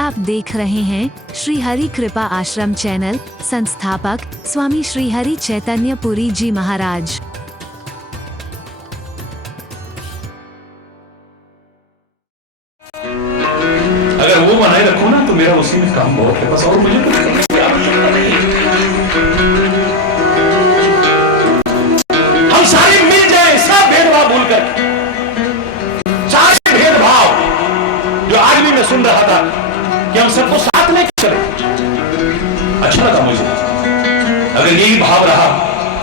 आप देख रहे हैं श्री हरि कृपा आश्रम चैनल। संस्थापक स्वामी श्री हरि चैतन्य पुरी जी महाराज। अगर वो बनाए रखो ना तो मेरा उसी में काम बहुत है, बस और मुझे कुछ करने की आवश्यकता नहीं। हम सारे मिल जाए, सब भेदभाव भूलकर, सारे भेदभाव जो आज भी मैं सुन रहा था कि हम सबको साथ में चले, अच्छा लगा मुझे। अगर यही भाव रहा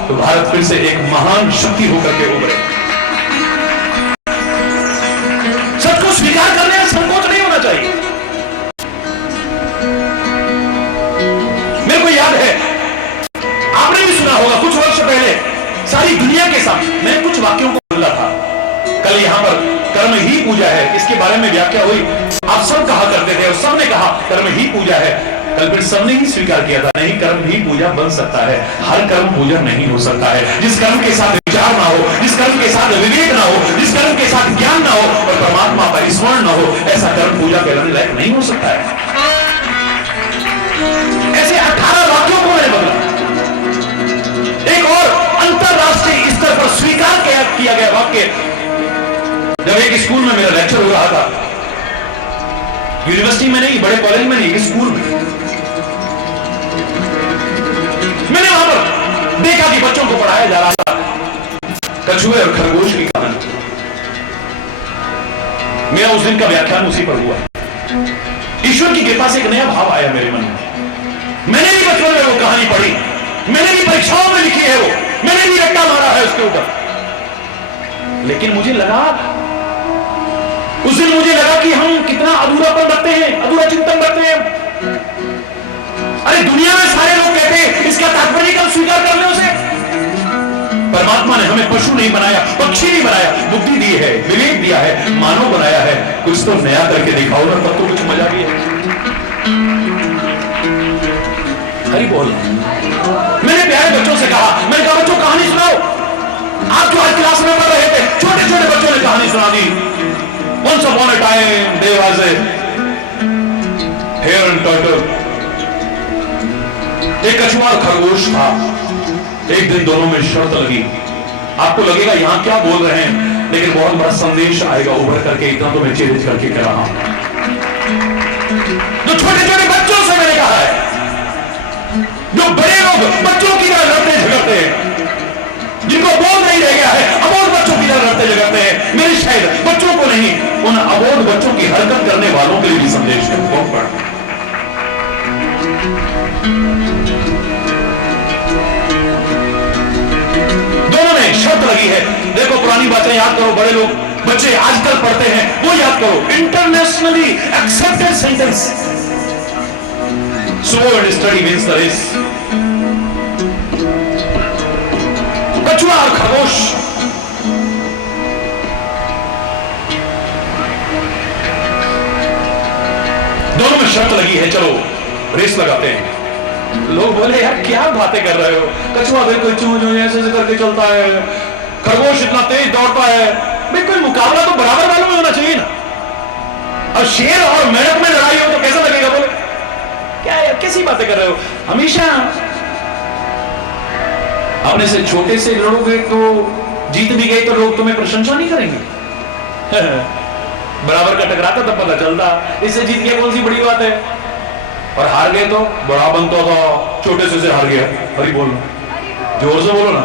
तो भारत फिर से एक महान शक्ति होकर के उभरे। सबको स्वीकार करने में संकोच नहीं होना चाहिए। मेरे को याद है, आपने भी सुना होगा, कुछ वर्ष पहले सारी दुनिया के सामने मैं कुछ वाक्यों को बोला था। कल यहां पर कर्म ही पूजा है, इसके बारे में व्याख्या हुई। आप सब कहा करते थे और सबने कहा कर्म ही पूजा है। कल फिर सबने ही स्वीकार किया था, नहीं, कर्म ही पूजा बन सकता है, हर कर्म पूजा नहीं हो सकता है। जिस कर्म के साथ विचार ना हो, जिस कर्म के साथ विवेक ना हो, जिस कर्म के साथ ज्ञान ना हो और परमात्मा का स्मरण ना हो, ऐसा कर्म पूजा करने लायक नहीं हो सकता है। ऐसे 18 वाक्यों को मैंने बदला। एक और अंतरराष्ट्रीय स्तर पर स्वीकार किया गया वाक्य, जब एक स्कूल में मेरा लेक्चर हो रहा था, यूनिवर्सिटी में नहीं, बड़े कॉलेज में नहीं, स्कूल में, मैंने वहां पर देखा कि बच्चों को पढ़ाया जा रहा था कछुए और खरगोश की कहानी। मेरा उस दिन का व्याख्यान उसी पर हुआ। ईश्वर की कृपा से एक नया भाव आया मेरे मन में। मैंने भी बचपन में वो कहानी पढ़ी, मैंने भी परीक्षाओं में लिखी है वो, मैंने भी रट्टा मारा है उसके ऊपर। लेकिन मुझे लगा, उस दिन मुझे लगा कि हम कितना अधूरापन रखते हैं, अधूरा चिंतन रखते हैं। अरे दुनिया में सारे लोग कहते हैं इसका तात्पर्य कब स्वीकार कर ले उसे। परमात्मा ने हमें पशु नहीं बनाया, पक्षी नहीं बनाया, बुद्धि दी है, विवेक दिया है, मानव बनाया है। कुछ तो नया करके दिखाओ ना, तब तो कुछ मजा भी है। हरि बोल। मैंने प्यारे बच्चों से कहा, मैंने कहा बच्चों कहानी सुनाओ। आप जो आज क्लास में पढ़ रहे थे, छोटे छोटे बच्चों ने कहानी सुना दी। Once upon a time there was a hare and turtle. एक कछुआ और खरगोश था। एक दिन दोनों में शर्त लगी। आपको लगेगा यहां क्या बोल रहे हैं, लेकिन बहुत बड़ा संदेश आएगा उभर करके, इतना तो मैं चेंज करके कह रहा हूं। जो छोटे छोटे बच्चों से मैंने कहा है, जो बड़े लोग बच्चों की तरह लड़ते झगड़ते हैं, जिनको बोध नहीं रह गया है, अबोध बच्चों की तरह लड़ते झगड़ते हैं, मेरे शायद बच्चों को नहीं, उन अबोध बच्चों की हरकत करने वालों के लिए भी संदेश है बहुत बड़ा। दोनों ने शर्त लगी है। देखो पुरानी बातें याद करो, बड़े लोग बच्चे आजकल पढ़ते हैं वो याद करो। Internationally accepted sentence, slow and steady wins the race. कछुआ और खरगोश, दोनों में शर्त लगी है, चलो रेस लगाते हैं। लोग बोले यार क्या बातें कर रहे हो, कछुआ बिल्कुल चूं चूं ऐसे करके चलता है, खरगोश इतना तेज दौड़ता है। बिल्कुल मुकाबला तो बराबर वालों में होना चाहिए ना। और शेर और मेढक में लड़ाई हो तो कैसा लगेगा, बोले क्या यार कैसी बातें कर रहे हो। हमेशा अपने से छोटे से लड़ोगे तो जीत भी गए तो लोग तुम्हें प्रशंसा नहीं करेंगे। बराबर का टकराता तब पता चलता, इससे जीत गया कौन सी बड़ी बात है। और हार गए तो बड़ा बनता था, छोटे से हार गया। हरि बोलो, जोर से बोलो ना।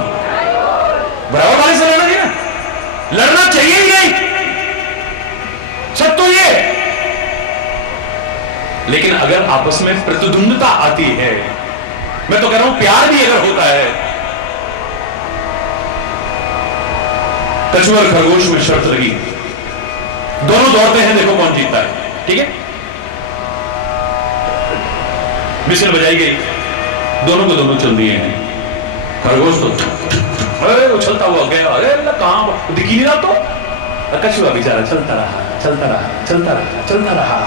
बराबर वाले से लड़ना चाहिए ना, लड़ना चाहिए ही नहीं, सब तो ये। लेकिन अगर आपस में प्रतिद्वंद्विता आती है, मैं तो कह रहा हूं प्यार भी अगर होता है, कछुआ और खरगोश में शर्त लगी, दोनों दौड़ते हैं, देखो कौन जीतता है। ठीक है, मिसल बजाई गई, दोनों को दोनों चल दिए हैं। खरगोश तो अरे उछलता हुआ गया, अरे कहां दिखी नहीं रहा तो। कछुआ बेचारा चलता रहा, चलता रहा, चलता रहा, चलता रहा।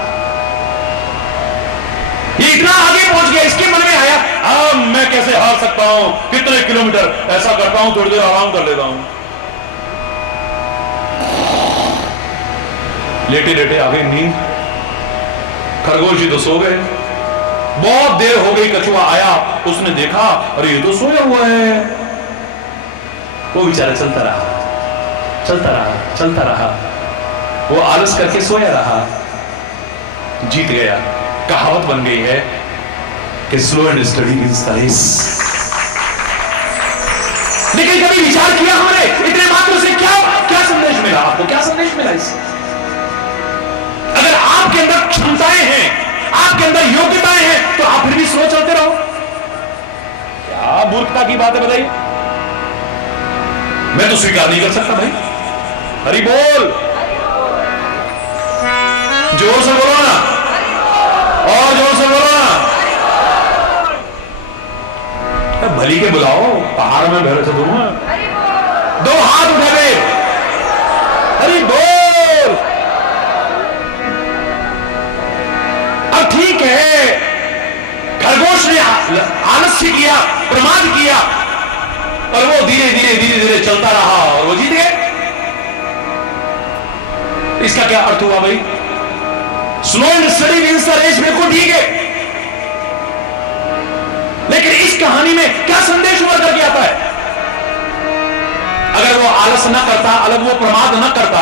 ये इतना आगे पहुंच गया, इसके मन में आया अब मैं कैसे हार सकता हूं, कितने किलोमीटर ऐसा करता हूं, थोड़ी देर आराम कर लेता हूं। लेटे लेटे आ गई नींद। खरगोश जी तो सो गए। बहुत देर हो गई, कछुआ आया, उसने देखा अरे ये तो सोया हुआ है। वो बेचारा चलता रहा, चलता रहा, चलता रहा, वो आलस करके सोया रहा, जीत गया। कहावत बन गई है कि slow and steady wins the race. लेकिन कभी विचार किया हमने इतने मात्र से क्या क्या संदेश मिला आपको? क्या संदेश मिला इससे? अगर आपके अंदर क्षमताएं हैं, आपके अंदर योग्यताएं हैं, तो आप फिर भी स्लो चलते रहो। क्या मूर्खता की बात है बताइए? मैं तो स्वीकार नहीं कर सकता भाई। हरि बोल, जोर से बोलो ना, और जोर से बोलो ना। भली के बुलाओ, पहाड़ में बैठे दूंगा, दो हाथ उठा दे, हरि बोल। अब ठीक है, खरगोश ने आलस्य किया, प्रमाद किया, और वो धीरे धीरे धीरे धीरे चलता रहा और वो जीत गए। इसका क्या अर्थ हुआ भाई? Slow and steady wins the race, बिल्कुल ठीक है। लेकिन इस कहानी में क्या संदेश उभर करके आता है? अगर वो आलस ना करता, अलग वो प्रमाद ना करता,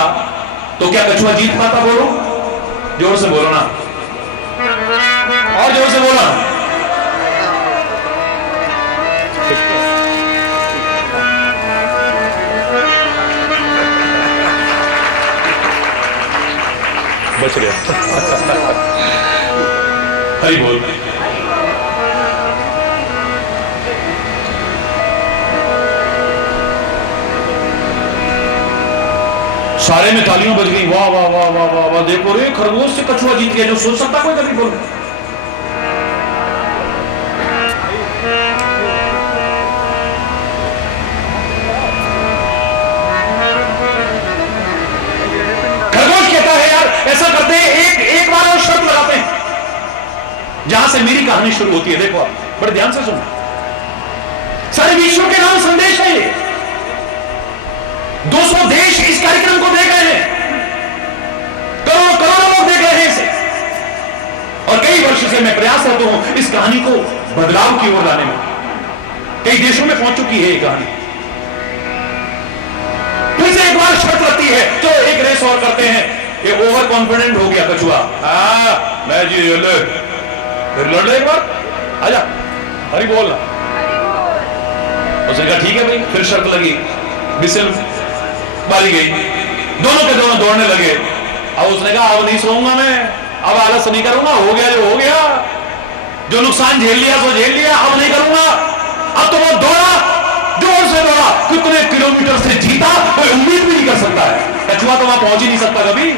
तो क्या कछुआ जीत पाता? बोलो, जोर से बोलो ना, और जोर से बोलो ना। बच गया। हरि बोल। सारे में तालियां बज गई, वाह वाह वाह वाह वाह वाह, देखो रे खरगोश से कछुआ जीत गया। जो सोच सकता कोई कभी? बोल। खरगोश कहता है यार ऐसा करते हैं, एक बार और शर्त लगाते हैं। जहां से मेरी कहानी शुरू होती है, देखो आप बड़े ध्यान से सुनो, सारे विश्व के नाम संदेश है ये। 200 देश इस कार्यक्रम को देख रहे हैं, करोड़ों करोड़ों लोग देख रहे हैं इसे, और कई वर्ष से मैं प्रयासरत हूं इस कहानी को बदलाव की ओर लाने में। कई देशों में पहुंच चुकी है ये कहानी। फिर से एक बार शर्त लगती है, तो एक रेस और करते हैं। ये ओवर कॉन्फिडेंट हो गया कछुआ, मैं जी ले, फिर लड़ ले एक बार, आजा, हरी बोल ना। उसने कहा ठीक है भाई। फिर शर्त लगी, बिसल बारी गई, दोनों के दोनों दौड़ने लगे। अब उसने कहा अब नहीं सोऊंगा मैं, अब आलस नहीं करूंगा, हो गया जो हो गया, जो नुकसान झेल लिया तो झेल लिया, अब नहीं करूंगा। अब तो वो दौड़ा, जोर से दौड़ा, कितने किलोमीटर से जीता कोई उम्मीद भी नहीं कर सकता है। कछुआ तो वहां पहुंच ही नहीं सकता कभी।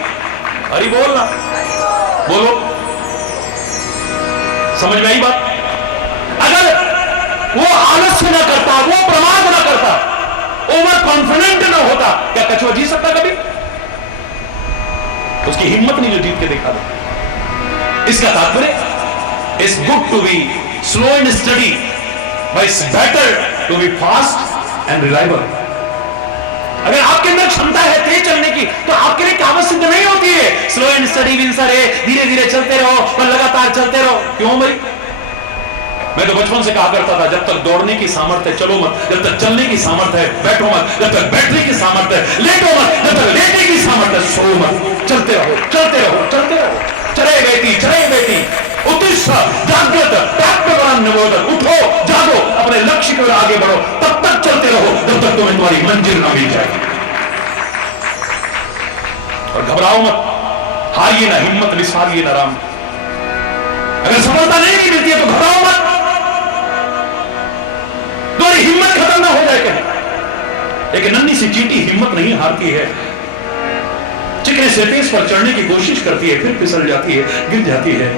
अरे बोल ना, बोलो, समझ में आई बात? अगर वो आलस्य ना करता, वो प्रमाद ना करता, ओवर कॉन्फिडेंट ना होता, क्या कछुआ जीत सकता कभी? उसकी हिम्मत नहीं जो जीत के दिखा दे। इसका तात्पर्य it's good to be slow and steady, but it's better to be fast and reliable. अगर आपके अंदर क्षमता है तेज चलने की, तो आपके लिए कहावत सिद्ध नहीं होती है slow and steady wins the race, धीरे धीरे चलते रहो पर लगातार चलते रहो। क्यों भाई? मैं तो बचपन से कहा करता था, जब तक दौड़ने की सामर्थ्य है चलो मत, जब तक चलने की सामर्थ्य है बैठो मत, जब तक बैठने की सामर्थ्य है लेटो मत, जब तक लेटने की सामर्थ्य है सो मत। चलते रहो, चलते रहो, चलते रहो। चले बेटी, उत्तिष्ठ जागृत प्राप्तवान नवोदय, उठो जागो, अपने लक्ष्य की ओर आगे बढ़ो, तब तक चलते रहो जब तक तुम्हें तुम्हारी मंजिल ना मिल जाए। और घबराओ मत, हारिए ना, हिम्मत निसारिए ना राम। अगर सफलता नहीं मिलती है तो घबराओ मत, तुम्हारी हिम्मत खत्म ना हो जाए। कहीं एक नन्ही सी चींटी हिम्मत नहीं हारती है, चिकने सरफेस पर चढ़ने की कोशिश करती है, फिर फिसल जाती है, गिर जाती है,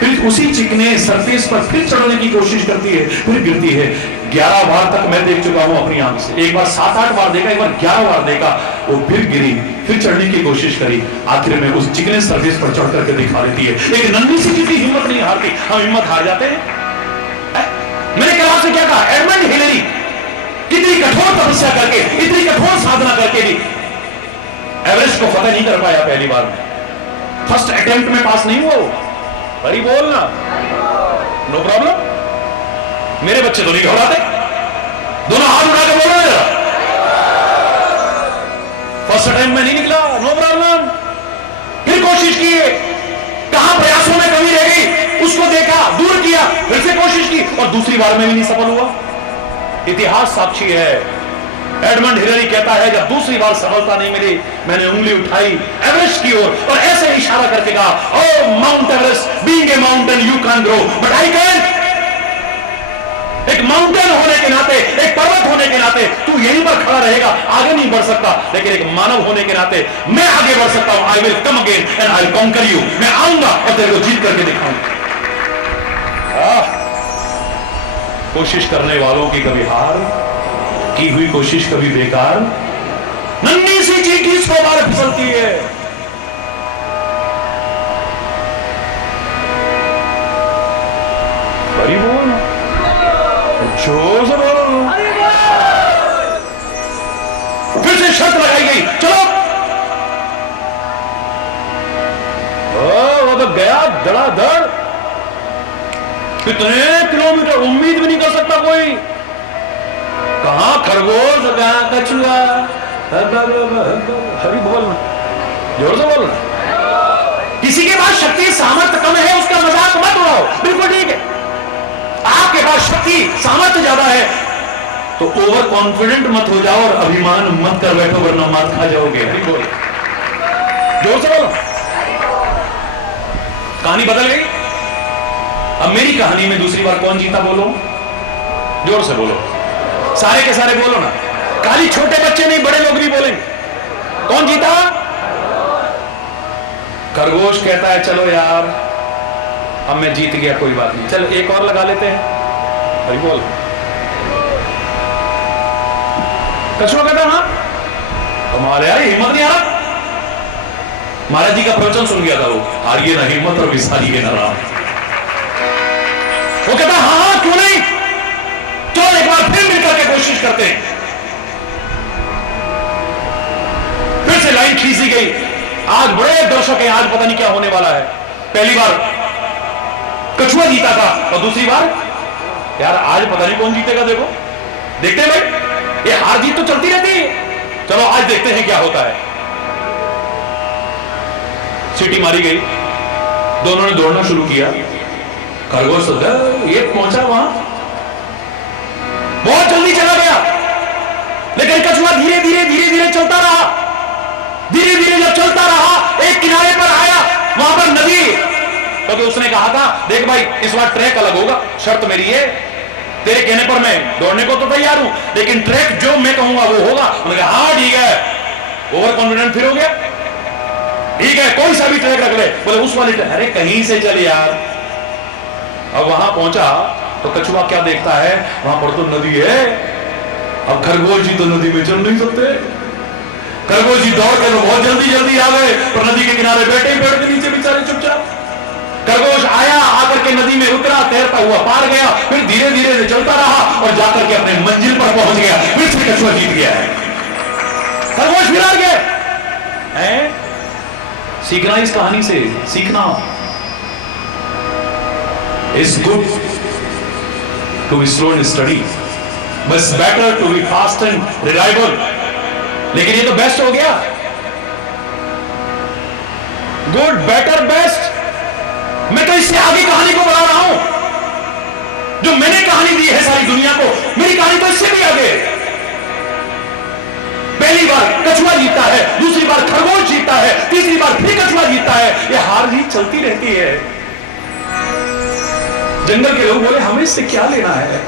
फिर उसी चिकने सरफेस पर फिर चढ़ने की कोशिश करती है, फिर गिरती है। 11 बार तक मैं देख चुका हूं अपनी आंख से, एक बार 7-8 बार देखा, एक बार 11 बार देखा, वो फिर गिरी, फिर चढ़ने की कोशिश करी, आखिर में उस चिकने सरफेस पर चढ़ करके दिखा देती है। एक नन्ही सी चींटी हिम्मत नहीं हारती, हम हिम्मत हार जाते हैं। मैंने कल आपसे क्या कहा, एडमंड हिलरी कितनी कठोर तपस्या करके, इतनी कठोर साधना करके भी एवरेस्ट को फतेह नहीं कर पाया पहली बार में। फर्स्ट अटेम्प्ट में पास नहीं हुआ वो, बड़ी बोलना, नो प्रॉब्लम। मेरे बच्चे तो नहीं घबराते, दोनों हाथ उठा के बोलो जरा, फर्स्ट अटेम्प्ट में नहीं निकला, नो प्रॉब्लम। फिर कोशिश की, कहां प्रयासों में कमी रह गई उसको देखा, दूर किया, फिर से कोशिश की और दूसरी बार में भी नहीं सफल हुआ। इतिहास साक्षी है। एडमंड हिलरी कहता है जब दूसरी बार सफलता नहीं मिली, मैंने उंगली उठाई एवरेस्ट की ओर और ऐसे इशारा करके कहा, O Mount Everest, being a mountain you can grow but I can. एक माउंटेन होने के नाते, एक पर्वत होने के नाते तू यहीं पर खड़ा रहेगा, आगे नहीं बढ़ सकता, लेकिन एक मानव होने के नाते मैं आगे बढ़ सकता हूं। I will come again and I will conquer you. मैं आऊंगा और तेरे को जीत करके दिखाऊंगा। कोशिश करने वालों की कभी हार, की हुई कोशिश कभी बेकार, नन्ही सी चींटी 100 बार फिसलती है। बड़ी बोल, जोर से बोलो। फिर से शर्त लगाई गई, चलो। वो तो गया धड़ाधड़, कितने किलोमीटर, उम्मीद भी नहीं कर सकता कोई। कहां खरगोश, कहां कछुआ, हरी बोलना, जोर से बोलना। किसी के पास शक्ति सामर्थ्य कम है उसका मजाक मत उड़ाओ, बिल्कुल ठीक है। आपके पास शक्ति सामर्थ्य ज्यादा है तो ओवर कॉन्फिडेंट मत हो जाओ और अभिमान मत कर बैठो, वरना मात खा जाओगे। बोल, जोर से बोलो। कहानी बदल गई। अब मेरी कहानी में दूसरी बार कौन जीता बोलो, जोर से बोलो, सारे के सारे बोलो ना, खाली छोटे बच्चे नहीं बड़े लोग भी बोलेंगे। कौन जीता? खरगोश कहता है चलो यार अब मैं जीत गया, कोई बात नहीं, चलो एक और लगा लेते हैं। अरे बोल। कछुआ कहता हाँ, कमाल यार, हिम्मत नहीं आ रहा। महाराज जी का प्रवचन सुन गया था वो, हारिए ना हिम्मत और विसारिए ना राम। वो कहता हाँ हाँ क्यों नहीं, चलो एक बार फिर मिलकर के कोशिश करते हैं। फिर से लाइन खींची गई। आज बड़े दर्शक हैं, आज पता नहीं क्या होने वाला है। पहली बार कछुआ जीता था और दूसरी बार यार आज पता नहीं कौन जीतेगा। देखो देखते हैं भाई, ये हार जीत तो चलती रहती है। चलो आज देखते हैं क्या होता है। सीटी मारी गई, दोनों ने दौड़ना शुरू किया। खरगोश ये पहुंचा वहां, बहुत जल्दी चला गया, लेकिन कछुआ धीरे धीरे धीरे धीरे चलता रहा। धीरे धीरे जब चलता रहा एक किनारे पर आया, वहां पर नदी, क्योंकि तो उसने कहा था देख भाई इस बार ट्रैक अलग होगा, शर्त मेरी है, तेरे कहने पर मैं दौड़ने को तो तैयार हूं, लेकिन ट्रैक जो मैं कहूंगा वो होगा। उन्होंने कहा हाँ ठीक है। ओवर कॉन्फिडेंट फिर हो गया, ठीक है कोई सा भी ट्रैक रख ले। बोले उस वाले ट्रैक, अरे कहीं से चल यार। अब वहां पहुंचा तो कछुआ क्या देखता है, वहां पर तो नदी है। अब खरगोश जी तो नदी में चल नहीं सकते। खरगोश जी दौड़ के तो बहुत जल्दी जल्दी आ गए, पर नदी के किनारे बैठे पेड़ के नीचे बेचारे चुपचाप। खरगोश आया, आकर के नदी में उतरा, तैरता हुआ पार गया, फिर धीरे धीरे चलता रहा और जाकर के अपने मंजिल पर पहुंच गया। फिर से कछुआ जीत गया है, खरगोश फिर हार गया। सीखना इस कहानी से, सीखना is good to be slow in steady, but better to be fast and reliable. लेकिन ये तो बेस्ट हो गया, गुड बेटर बेस्ट। मैं तो इससे आगे कहानी को बढ़ा रहा हूं, जो मैंने कहानी दी है सारी दुनिया को, मेरी कहानी तो इससे भी आगे। पहली बार कछुआ जीता है, दूसरी बार खरगोश जीता है, तीसरी बार फिर कछुआ जीता है। यह हार जीत चलती रहती है। जंगल के लोग बोले हमें इससे क्या लेना है।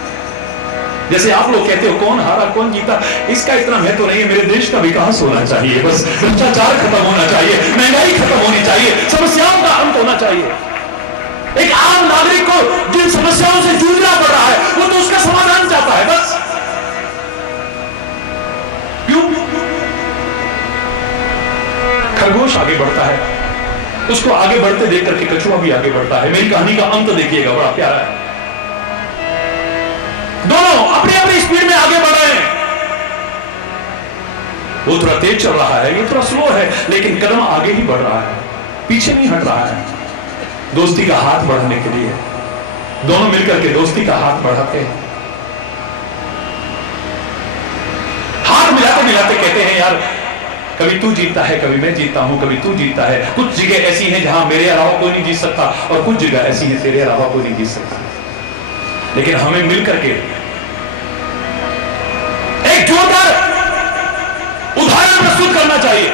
जैसे आप लोग कहते हो कौन हारा कौन जीता, इसका इतना महत्व नहीं है। मेरे देश का विकास होना चाहिए, बस भ्रष्टाचार खत्म होना चाहिए, महंगाई खत्म होनी चाहिए, समस्याओं का अंत होना चाहिए। एक आम नागरिक को जिन समस्याओं से जूझना पड़ रहा है वो तो उसका समाधान चाहता है, बस। क्यों? खरगोश आगे बढ़ता है, उसको आगे बढ़ते देख करके कछुआ भी आगे बढ़ता है। मेरी कहानी का अंत देखिएगा, बड़ा प्यारा है। दोनों अपनी अपनी स्पीड में आगे बढ़ रहे हैं। वो थोड़ा तेज चल रहा है, ये थोड़ा स्लो है, लेकिन कदम आगे ही बढ़ रहा है। पीछे नहीं हट रहा है दोस्ती का हाथ बढ़ाने के लिए। दोनों मिलकर के दोस्ती का हाथ बढ़ाते हैं, हाथ मिलाते मिलाते कहते हैं यार कभी तू जीतता है, कभी मैं जीतता हूं, कभी तू जीतता है। कुछ जगह ऐसी हैं जहां मेरे अलावा कोई नहीं जीत सकता और कुछ जगह ऐसी हैं तेरे अलावा कोई नहीं जीत सकता। लेकिन हमें मिलकर के एक जोरदार उदाहरण प्रस्तुत करना चाहिए।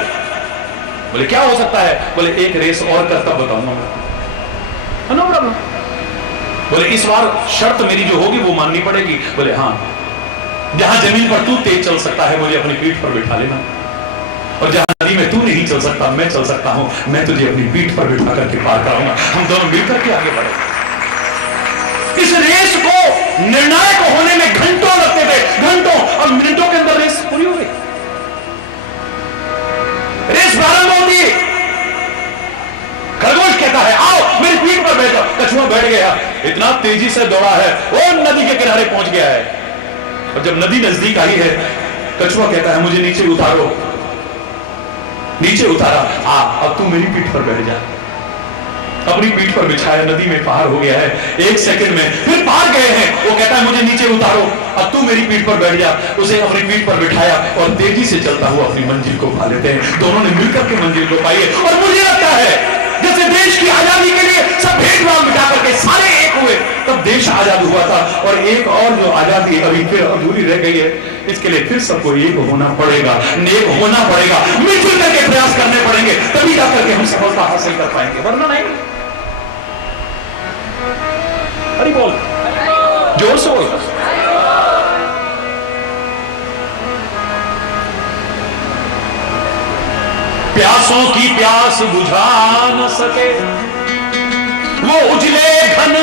बोले क्या हो सकता है? बोले एक रेस और कर तब बताऊंगा मैं। No problem. बोले इस बार शर्त मेरी जो होगी वो माननी पड़ेगी। बोले हाँ, जहां जमीन पर तू तेज चल सकता है मुझे अपनी पीठ पर बिठा लेना, और जहां नदी में तू नहीं चल सकता मैं चल सकता हूं, मैं तुझे अपनी पीठ पर बिठा करके पार कराऊंगा। हम दोनों मिलकर के आगे बढ़े। इस रेस को निर्णायक होने में घंटों लगते थे, घंटों, और मिनटों के अंदर रेस पूरी हो गई। रेस प्रारंभ होती, खरगोश कहता है आओ मेरी पीठ पर बैठो। कछुआ बैठ गया, इतना तेजी से दौड़ा है वो नदी के किनारे पहुंच गया है। और जब नदी नजदीक आई है कछुआ कहता है मुझे नीचे उतारो। नीचे उतारा, आ अब तू मेरी पीठ पर बैठ जा। अपनी पीठ पर बिछाया, नदी में पार हो गया है। 1 सेकंड में फिर पार गए हैं। वो कहता है मुझे नीचे उतारो, अब तू मेरी पीठ पर बैठ जा। उसे अपनी पीठ पर बिठाया और तेजी से चलता हुआ अपनी मंजिल को पा लेते हैं। दोनों ने मिलकर के मंजिल को पाई है। और मुझे लगता है जैसे देश की आजादी के लिए सब भेदभाव मिटा करके सारे एक हुए तब देश आजाद हुआ था, और एक और जो आजादी अभी फिर अधूरी रह गई है, इसके लिए फिर सबको एक होना पड़ेगा, नेक होना पड़ेगा, मिलजुल करके प्रयास करने पड़ेंगे, तभी जाकर के हम सफलता हासिल कर पाएंगे, वरना नहीं। हरि बोल, जोर से बोल। प्यासों की प्यास बुझा न सके वो उजले घन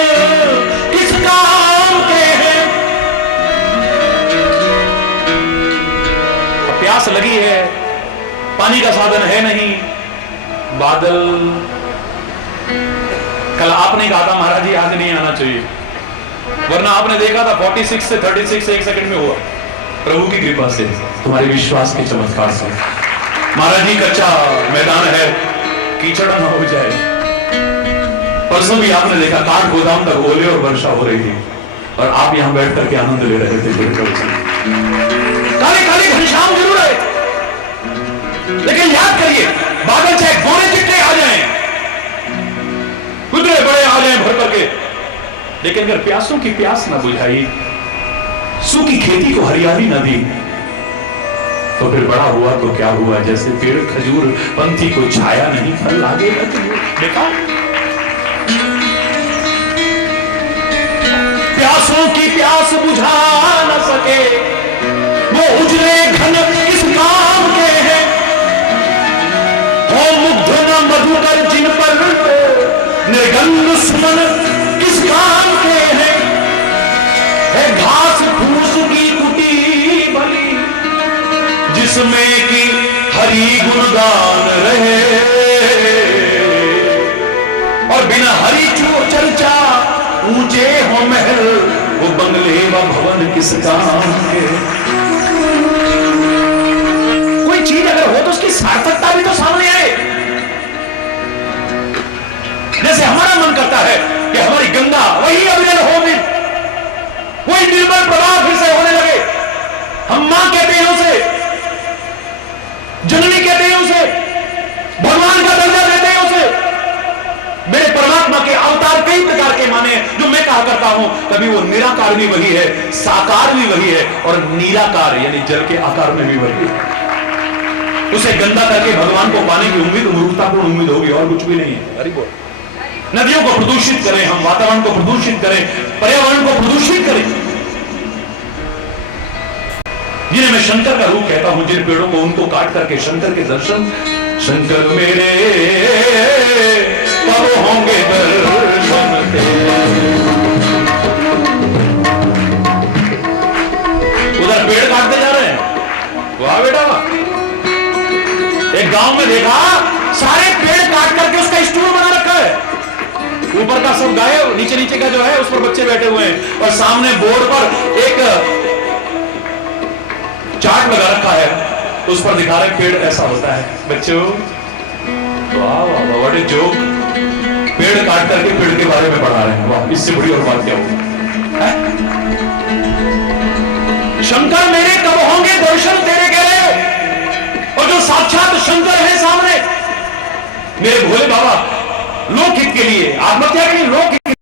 किस काम के हैं। प्यास लगी है, पानी का साधन है नहीं, बादल। कल आपने कहा था महाराज जी आज नहीं आना चाहिए, वरना आपने देखा था 46 से 36 1 सेकंड में हुआ। प्रभु की कृपा से, तुम्हारे विश्वास के चमत्कार से। महाराज जी कच्चा मैदान है, कीचड़ न हो जाए। परसों भी आपने देखा काठ गोदाम तक ओले और वर्षा हो रही थी और आप यहां बैठ करके आनंद ले रहे थे। काले काले घनश्याम जरूर है, लेकिन याद करिए बादल चाहे गोरे चिट्टे आ जाएं, कुतरे बड़े आ जाएं भर करके, लेकिन अगर प्यासों की प्यास ना बुझाई, सूखी खेती को हरियाली न दी, तो फिर बड़ा हुआ तो क्या हुआ? जैसे पेड़ खजूर पंथी को छाया नहीं, फल लागे देखा। प्यासों की प्यास बुझा न सके वो उजले घन किस काम के हैं। हो मुग्ध न मधुकर जिन पर निर्गंध सुमन किस काम के हैं। है घास फूस की कुटी भली जिसमें कि हरि गुणगान रहे, और बिना हरि चर्चा ऊंचे हो महल वो बंगले व भवन किस काम के। कोई चीज अगर हो तो उसकी सार्थकता भी तो सामने आए। जैसे हमारा मन करता है कि हमारी गंगा वही अविरल हो, भी वही निर्मल प्रवाह फिर से होने लगे। हम मां कहते हैं उसे, जननी कहते हैं उसे, भगवान का दर्जा देते हैं उसे। मेरे परमात्मा के अवतार कई प्रकार के माने, जो मैं कहा करता हूं कभी वो निराकार भी वही है, साकार भी वही है, और नीलाकार यानी जल के आकार में भी वही है। उसे गंदा करके भगवान को पाने की उम्मीद मूर्खतापूर्ण उम्मीद होगी, और कुछ भी नहीं है। हरि बोल। नदियों को प्रदूषित करें हम, वातावरण को प्रदूषित करें, पर्यावरण को प्रदूषित करें, जिन्हें मैं शंकर का रूप कहता हूं, जिन पेड़ों को उनको काट करके शंकर के दर्शन, शंकर मेरे कब होंगे दर्शन तेरे। उधर पेड़ काटते जा रहे हैं, वाह बेटा वाह। एक गांव में देखा सारे पेड़ काट करके उसका स्टूल बना रखा है, ऊपर का सब गायब, नीचे नीचे का जो है उस पर बच्चे बैठे हुए हैं, और सामने बोर्ड पर एक चार्ट लगा रखा है, उस पर दिखा रहे पेड़ ऐसा होता है। बच्चों वाह वाह वाह, बड़े जोक। पेड़ काट करके पेड़ के बारे में पढ़ा रहे हैं, वाह, इससे बड़ी और बात क्या होगी? शंकर मेरे कब होंगे दर्शन तेरे कह रहे हो, और जो साक्षात शंकर है सामने, मेरे भोले बाबा, लोकहित के लिए, आत्महत्या के लिए, लोकहित के लिए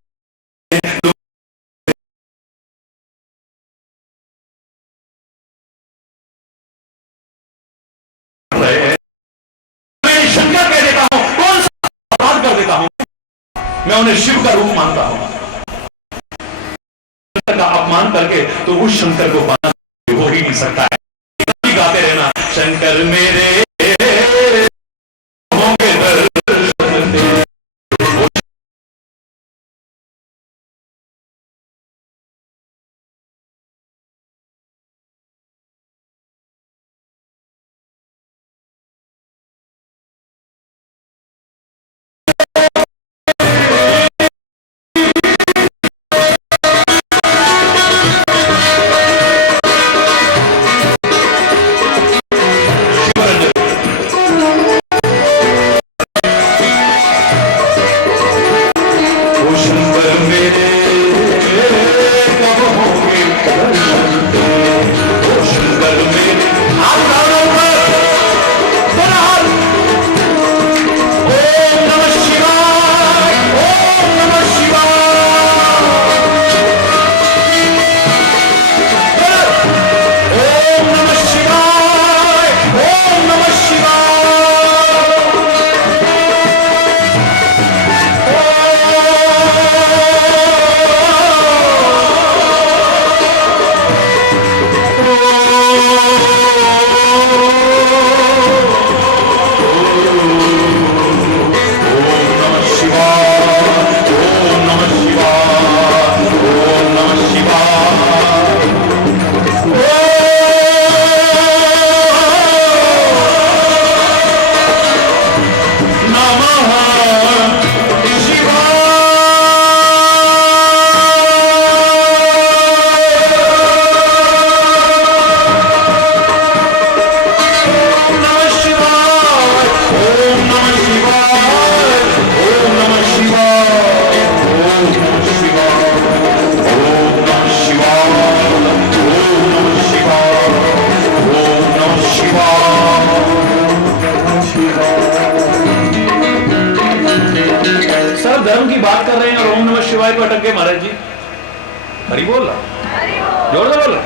मैं शंकर कह देता हूं, कौन सा अपराध कर देता हूं, मैं उन्हें शिव का रूप मानता हूं। शंकर का अपमान करके तो उस शंकर को पाना हो ही नहीं सकता है। गाते रहना, शंकर मेरे होंगे दर्शन तेरे। धर्म की बात कर रहे हैं और ओम नमः शिवाय को अटक गए महाराज जी। हरि बोल रहा, जोर से बोल रहा,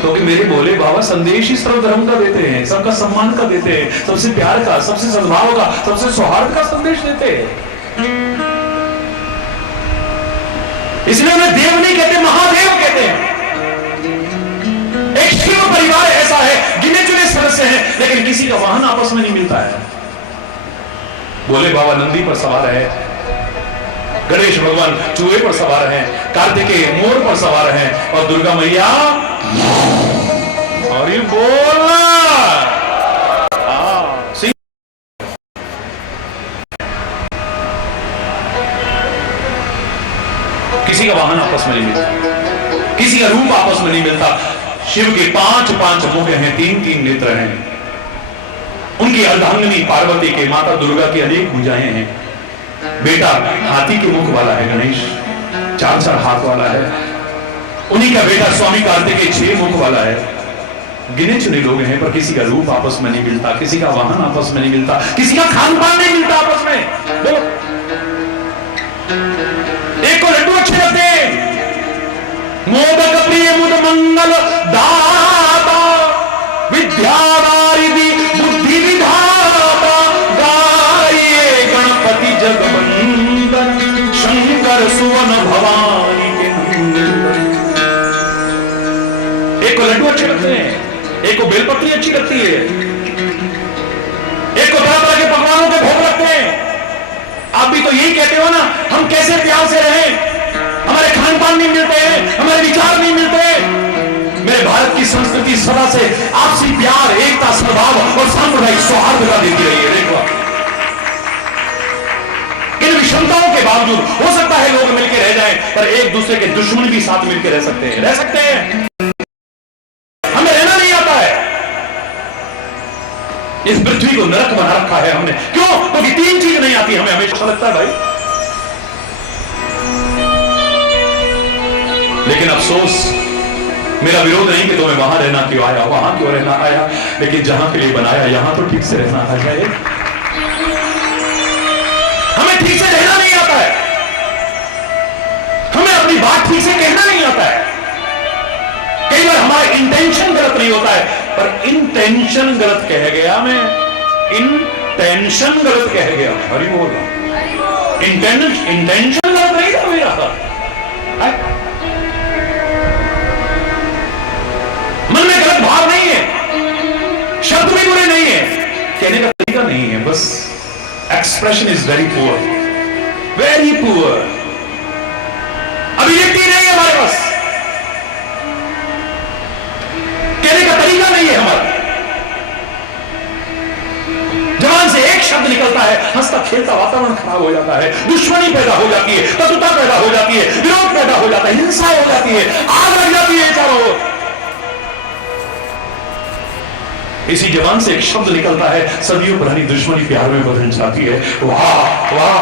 क्योंकि मेरे भोले बाबा संदेश ही सर्व धर्म का देते हैं, सबका सम्मान का देते हैं, सबसे प्यार का, सबसे सद्भाव का, सबसे सौहार्द का संदेश देते हैं। इसलिए उन्हें देव नहीं कहते, महादेव कहते हैं। एक शिव परिवार ऐसा है, गिने चुने सदस्य हैं, लेकिन किसी का वाहन आपस में नहीं मिलता है। भोले बाबा नंदी पर सवार है, गणेश भगवान चूहे पर सवार हैं, कार्तिकेय मोर पर सवार हैं, और दुर्गा मैया और ये बोलना सिंह। किसी का वाहन आपस में नहीं मिलता, किसी का रूप आपस में नहीं मिलता। शिव के 5 मुख हैं, 3 नेत्र हैं। उनकी अर्धांगिनी पार्वती के, माता दुर्गा की अनेक भुजाएं हैं। बेटा हाथी के मुख वाला है गणेश, 4 हाथ वाला है। उन्हीं का बेटा स्वामी कार्तिकेय 6 मुख वाला है। गिने चुने लोग हैं, पर किसी का रूप आपस में नहीं मिलता, किसी का वाहन आपस में नहीं मिलता, किसी का खान पान नहीं मिलता आपस में। बोलो, एक को लड्डू अच्छे लगते हैं, मोदक प्रिय मुद मंगल दाता, विद्यावारिधि बुद्धि विधाता, गाये गणपति जगवंदन, शंकर सुवन भवानी के नंदन। एक को लड्डू अच्छे लगते हैं, एक को बेलपत्री अच्छी लगती है, एक को तरह-तरह के पकवानों के भोग लगते हैं। आप भी तो यही कहते हो ना, हम कैसे प्यार से रहें, हमारे खान पान नहीं मिलते हैं, हमारे विचार नहीं मिलते। मेरे भारत की संस्कृति सदा से आपसी प्यार, एकता, सद्भाव और सांप्रदायिक सौहार्द का देती रही है। देखो, इन विषमताओं के बावजूद हो सकता है लोग मिलकर रह जाएं, पर एक दूसरे के दुश्मन भी साथ मिलकर रह सकते हैं, रह सकते हैं। हमें रहना नहीं आता है, इस पृथ्वी को नरक बना रखा है हमने। क्यों? क्योंकि तीन चीज नहीं आती हमें, हमेशा लगता है भाई। लेकिन अफसोस, मेरा विरोध नहीं कि तुम्हें वहां रहना क्यों आया, वहां क्यों रहना आया, लेकिन जहां के लिए बनाया यहां तो ठीक से रहना आ जाए। हमें ठीक से रहना नहीं आता है, हमें अपनी बात ठीक से कहना नहीं आता है। कई बार हमारा इंटेंशन गलत नहीं होता है, पर इंटेंशन गलत कह गया मैं, इंटेंशन गलत कह गया। हरि बोल, इंटेंशन गलत नहीं था मेरा, मन में गलत भाव नहीं है, शब्द भी बुरे नहीं है, कहने का तरीका नहीं है, बस expression is very poor, very poor. अभिव्यक्ति नहीं है हमारे पास, कहने का तरीका नहीं है हमारा। जबान से एक शब्द निकलता है, हंसता खेलता वातावरण खराब हो जाता है, दुश्मनी पैदा हो जाती है, कटुता पैदा हो जाती है, विरोध पैदा हो जाता है, हिंसा हो जाती है, आग लग जाती है चारों ओर। इसी जबान से एक शब्द निकलता है, सदियों पुरानी दुश्मनी प्यार में बदल जाती है। वाह वाह,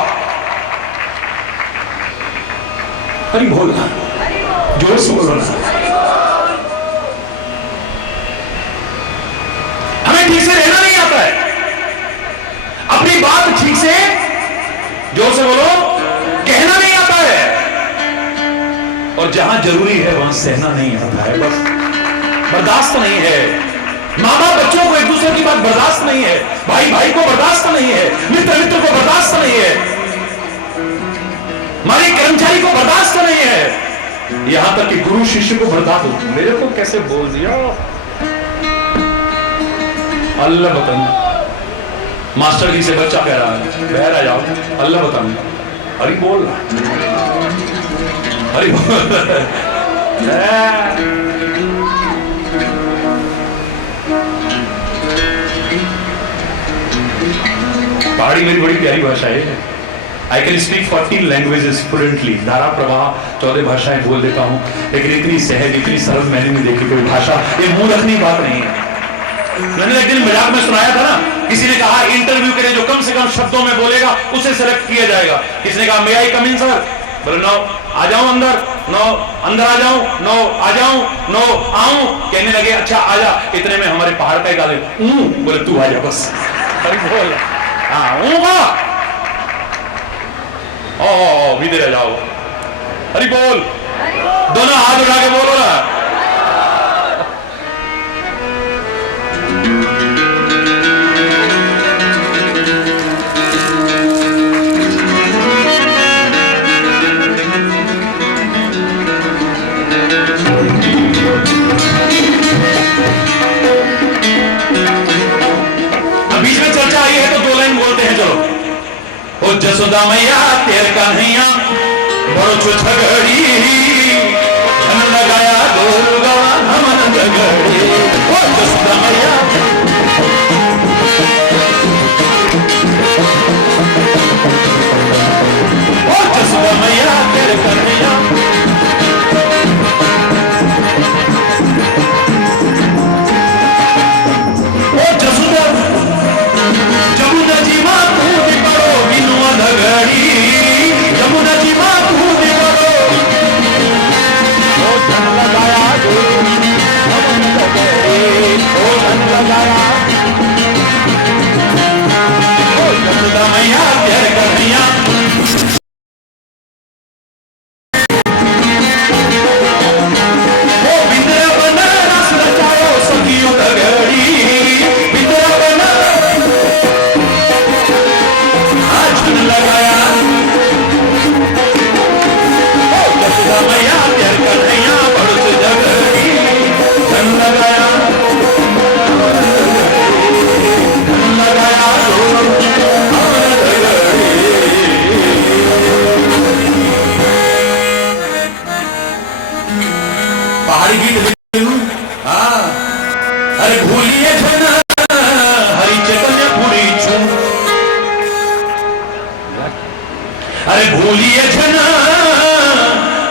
हरि बोल, जोर से बोलो ना। हमें ठीक से रहना नहीं आता है, अपनी बात ठीक से, जोर से बोलो, कहना नहीं आता है, और जहां जरूरी है वहां सहना नहीं आता है, बस बर्दाश्त नहीं है। माँ बाप बच्चों को एक दूसरे की बात बर्दाश्त नहीं है, भाई भाई को बर्दाश्त नहीं है, मित्र मित्र को बर्दाश्त नहीं है, मालिक कर्मचारी को बर्दाश्त नहीं है, यहां तक कि गुरु शिष्य को बर्दाश्त। मेरे को कैसे बोल दिया, अल्लाह बताऊं। मास्टर जी से बच्चा कह रहा है, बहर आ जाओ, अल्लाह बताऊं। अरे बोल, अरे बोल। पहाड़ी मेरी बड़ी प्यारी भाषा है। I can speak 14 languages fluently, धारा प्रवाह 14 भाषाएं बोल देता हूं, लेकिन इतनी सहज, इतनी सरल मैंने नहीं देखी कोई भाषा। ये मुंह रखनी बात नहीं है। मैंने एक दिन मजाक में सुनाया था ना, किसी ने कहा इंटरव्यू के लिए जो कम से कम शब्दों में बोलेगा उसे सेलेक्ट किया जाएगा। किसी ने कहा मे आई कम इन सर, बोले नो आ जाऊं अंदर, नो अंदर आ जाऊं, नो आ जाऊं, नो आऊं। कहने लगे अच्छा आ जा, इतने में हमारे पहाड़ का एक आदमी बोले तू आ जा बस। बोल ओ भी दे जाओ, हरि बोल, दोनों हाथ उठा के बोलो ना। बीच में चर्चा आई है तो दो लाइन बोलते हैं, चलो। ओ जसोदा मैया तेर कन्हैया बड़ो छुछगड़ी, धन लगाया गोरुगा हमन जगड़ी। ओ जसोदा मैया, ओ जसोदा मैया तेर कन्हैया, ओ जसोदा जमुना जी मां कूद पड़ो बिनु अधगड़ी, जमुना जी मां कूद पड़ो, ओ धन लगाया हमन जगड़ी, ओ धन लगाया, ओ जसोदा मैया तेर कन्हैया, ओ बिंद्रा बना रस रचायो सखियों दगड़ी, बिंद्रा बना लगाया, ओ जसोदा मैया तेर कन्हैया बड़ो जगड़ी, धन लगाया, धन लगाया पहाड़ी गीत। अरे भूलिए जना हरि चैतन्य पूरी छू, अरे भूलिए जना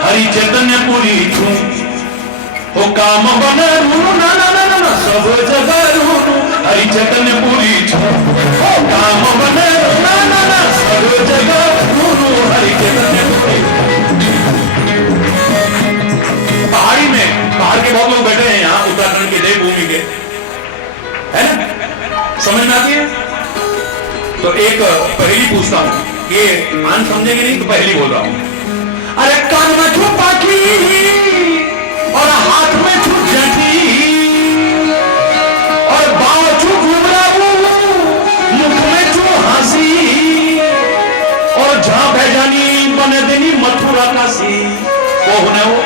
हरि चैतन्य पूरी छू, ओ काम बना रूनु ना ना ना ना सब जगह रूनु, हरि चैतन्य पूरी ओ काम बने ना ना ना सब जगह गुरु हरि चैतन्य पूरी। पहाड़ी में, पहाड़ के बहुत लोग बैठे हैं यहाँ उत्तराखंड के देवभूमि के, है ना, समझ में आती है? तो एक पहेली पूछता हूं, ये मान समझेंगे नहीं तो पहेली बोल रहा हूं। अरे कान में छू पाखी और हाथ में छू जठी और बाव छू घुमराऊ मुख में छू हंसी और जहां भेजानी बने देनी मथुरा काशी। कौन है वो?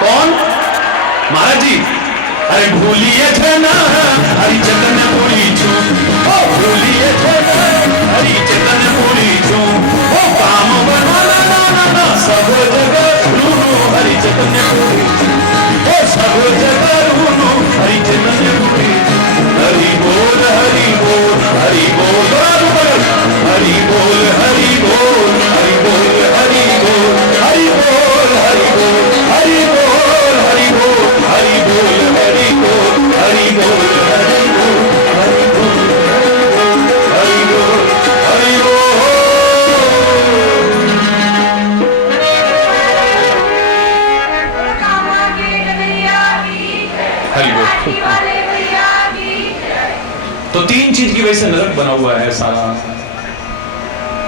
कौन? महाराज जी। अरे भूलिए थे ना हरि चैतन्य पूरी छू, ओ भूलिए थे ना हरि चैतन्य पूरी छू, ओ काम बनाना ना ना ना सब जगह रूनु हरि चैतन्य पूरी, ओ सब जगह रूनु हरि चैतन्य पूरी। हरि बोल हरि बोल हरि बोल हरि बोल हरि बोल हरि बोल हरि बोल हरि बोल हरि बोल हरि बोल हरि बोल हरि बोल हरि बोल हरि बोल हरि बोल हरि बोल हरि बोल। हरि बोल। तो तीन चीज की वजह से नरक बना हुआ है सारा।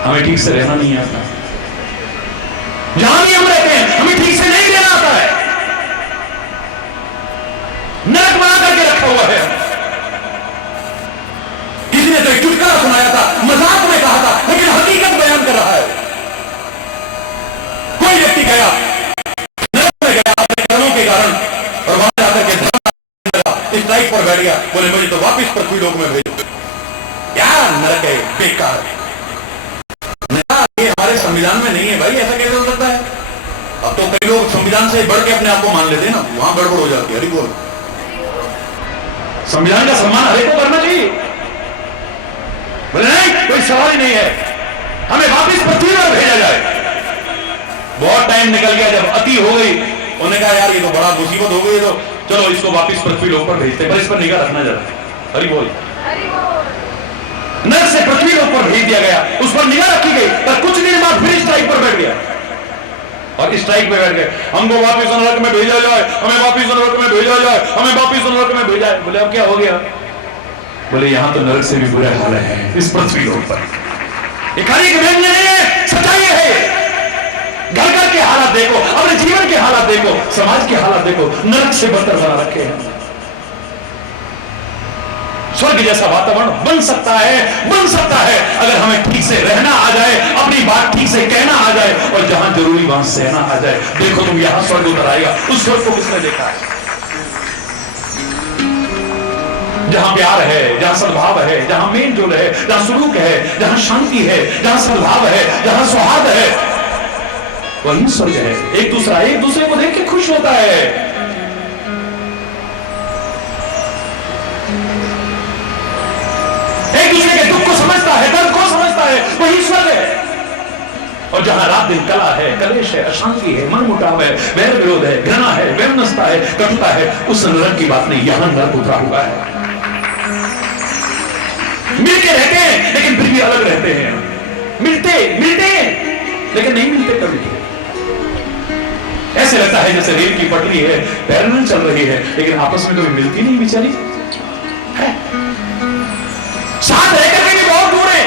हमें ठीक से रहना नहीं आता, जहां भी हम रहते हैं हमें ठीक से नहीं रहना आता है, नरक बना करके रखा हुआ है। किसी ने तो एक चुटकुला सुनाया था, मजाक में कहा था, लेकिन हकीकत बयान कर रहा है। कोई व्यक्ति गया नरक में गया अपने कर्मों के कारण और वहां जाकर के इस टाइप पर बैठ गया, बोले मुझे तो वापिस पृथ्वी लोक में भेजो। यार नरक है, बेकार है, ये हमारे संविधान में नहीं है भाई, ऐसा कैसे हो सकता है? अब तो कई लोग संविधान से बढ़ के अपने आप को मान लेते हैं ना, वहां गड़बड़ हो जाती है। हरि बोल। संविधान का सम्मान हर एक को करना चाहिए। बोले नहीं, कोई सवाल ही नहीं है, हमें वापिस पृथ्वी पर भेजा जाए। बहुत टाइम निकल गया, जब अति हो गई उन्होंने कहा यार ये तो बड़ा मुसीबत हो गई, तो चलो इसको वापिस पृथ्वी लोक पर भेजते, पर इस पर निगाह रखना जरा। हरि बोल। नरक से पृथ्वी लोक पर भेज दिया गया, उस पर निगाह रखी गई, पर कुछ दिन बाद फिर स्ट्राइक पर बैठ गया और स्ट्राइक पे बैठ गए, हमको वापिस नरक में भेजा जाए, हमें वापिस नरक में भेजा जाए, हमें वापिस नरक में भेजा जाए। बोले अब क्या हो गया? बोले यहां तो नरक से भी बुरा हाल है इस पृथ्वी लोक पर। ये खाली व्यंग्य नहीं है, सच्चाई है। घर घर के हालात देखो, अपने जीवन के हालात देखो, समाज के हालात देखो, नरक से बदतर बना रखे हैं। स्वर्ग जैसा वातावरण बन सकता है अगर हमें ठीक से रहना आ जाए, अपनी बात ठीक से कहना आ जाए और जहां जरूरी वहां सहना आ जाए। देखो तुम यहां स्वर्ग उतर आएगा, उस स्वर्ग को किसने देखा है? जहां प्यार है, जहां सद्भाव है, जहां मेल जोल है, जहां सुलूक है, जहां शांति है, जहां सद्भाव है, जहां सौहार्द है, वही स्वर्ग है। एक दूसरे को देख के खुश होता है। एक दूसरे के दुख को समझता है, दर्द को समझता है, वही स्वर्ग है। और जहां रात दिन कला है, कलेश है, अशांति है, मनमुटाव है, वैर विरोध है, घृणा है, वैमनस्यता है, कटुता है, उस नरक की बात नहीं, यहां नरक उतरा हुआ है। मिलके रहते हैं लेकिन फिर भी अलग रहते हैं, मिलते लेकिन नहीं मिलते कभी। ऐसे लगता है जैसे रेल की पटरी है, पैरेलल चल रही है, लेकिन आपस में कभी मिलती नहीं बेचारी है। साथ रहकर के भी बहुत दूर है।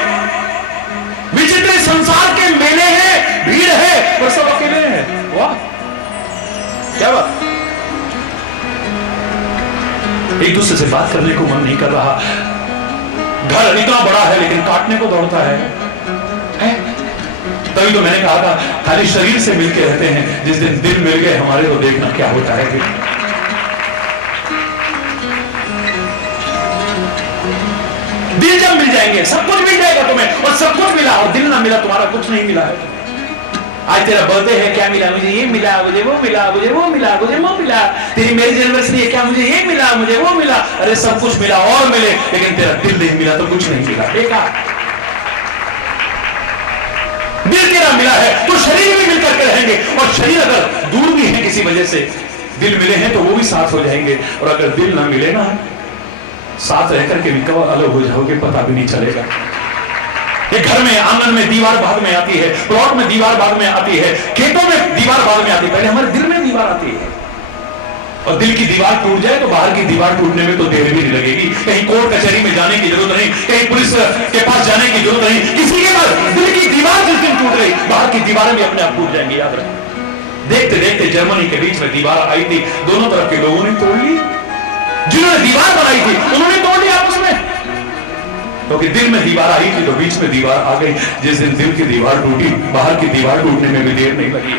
विचित्र संसार के मेले हैं, भीड़ है, पर सब अकेले हैं। वाह क्या बात। एक दूसरे से बात करने को मन नहीं कर रहा, घर इतना बड़ा है लेकिन काटने को दौड़ता है। तभी तो मैंने कहा था खाली शरीर से मिलके रहते हैं, जिस दिन दिल मिल गए हमारे तो देखना क्या होता है। दिल जब मिल जाएंगे सब कुछ मिल जाएगा तुम्हें, और सब कुछ मिला और दिल ना मिला, तुम्हारा कुछ नहीं मिला है। आज तेरा बर्थडे है, क्या मिला? मुझे ये मिला, मुझे वो मिला, मुझे वो मिला, मुझे वो मिला। तेरी मैरिज एनिवर्सरी है, क्या? मुझे ये मिला, मुझे वो मिला। अरे सब कुछ मिला और मिले, लेकिन तेरा दिल नहीं मिला तो कुछ नहीं मिला। बेकार। दिल तेरा मिला है तो शरीर भी मिलकर के रहेंगे, और शरीर अगर दूर भी है किसी वजह से, दिल मिले हैं तो वो भी साथ हो जाएंगे। और अगर दिल ना मिले ना साथ रह करके भी कब अलग हो जाओगे पता भी नहीं चलेगा। ये घर में, आंगन में दीवार बाद में आती है, प्लॉट में दीवार बाद में आती है, खेतों में दीवार बाद में आती है, पहले हमारे दिल में दीवार आती है। और दिल की दीवार टूट जाए तो बाहर की दीवार टूटने में तो देर भी नहीं लगेगी। कहीं कोर्ट कचहरी में जाने की जरूरत नहीं, कहीं पुलिस के पास जाने की जरूरत नहीं, किसी के पास। दिल की दीवार जिस दिन टूट गई, बाहर की दीवारें भी अपने आप टूट जाएंगी, याद रखें। देखते देखते जर्मनी के बीच में दीवार आई थी, दोनों तरफ के लोगों ने तोड़ ली। जिन्होंने दीवार बनाई थी उन्होंने तोड़ ली आपस में, क्योंकि दिल में दीवार आई थी तो बीच में दीवार आ गई। जिस दिन दिल की दीवार टूटी, बाहर की दीवार टूटने में भी देर नहीं लगी।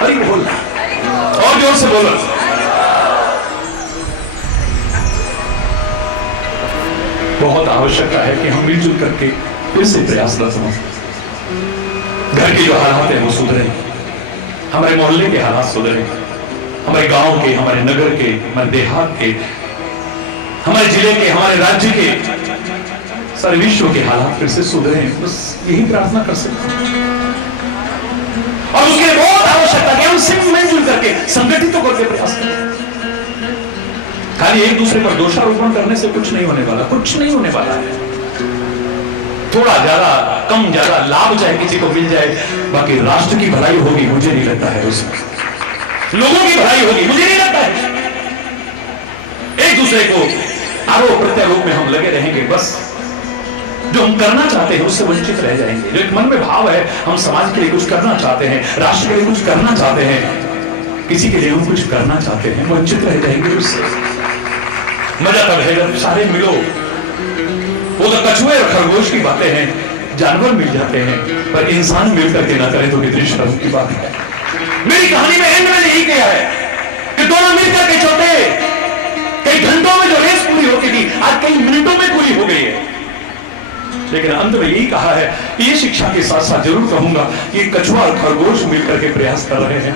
हरि बोल, और जोर से बोलो। बहुत आवश्यकता है कि हम मिलजुल करके फिर से प्रयासरत हों। घर के जो हालात हैं वो सुधरे, हमारे मोहल्ले के हालात सुधरे, हमारे गांव के, हमारे नगर के, हमारे देहात के, हमारे जिले के, हमारे राज्य के, सारे विश्व के हालात फिर से सुधरे। बस यही प्रार्थना कर सकते हैं। और उसके लिए बहुत आवश्यकता है हम सिर्फ मिलजुल करके, संगठित होकर के प्रयास करें। खाली एक दूसरे पर दोषारोपण करने से कुछ नहीं होने वाला, कुछ नहीं होने वाला है। थोड़ा ज्यादा, कम ज्यादा लाभ चाहे किसी को मिल जाए, बाकी राष्ट्र की भलाई होगी मुझे नहीं लगता है, उसमें लोगों की भलाई होगी मुझे नहीं लगता है। एक दूसरे को आरोप प्रत्यारोप में हम लगे रहेंगे, बस जो हम करना चाहते हैं उससे वंचित रह जाएंगे। जो एक मन में भाव है, हम समाज के लिए कुछ करना चाहते हैं, राष्ट्र के लिए कुछ करना चाहते हैं, किसी के लिए हम कुछ करना चाहते हैं, वंचित रह जाएंगे उससे। मजा तब है जब सारे मिलो। वो तो कछुए और खरगोश की बातें हैं, जानवर मिल जाते हैं, पर इंसान मिल करके ना करे तो कितनी शर्म की बात है। मेरी कहानी में एंड में यही किया है कि दोनों मिलकर के चलते, कई घंटों में जो रेस पूरी होती थी आज कई मिनटों में पूरी हो गई है। लेकिन अंत में यही कहा है कि ये शिक्षा के साथ साथ जरूर कहूंगा कि कछुआ और खरगोश मिलकर के प्रयास कर रहे हैं।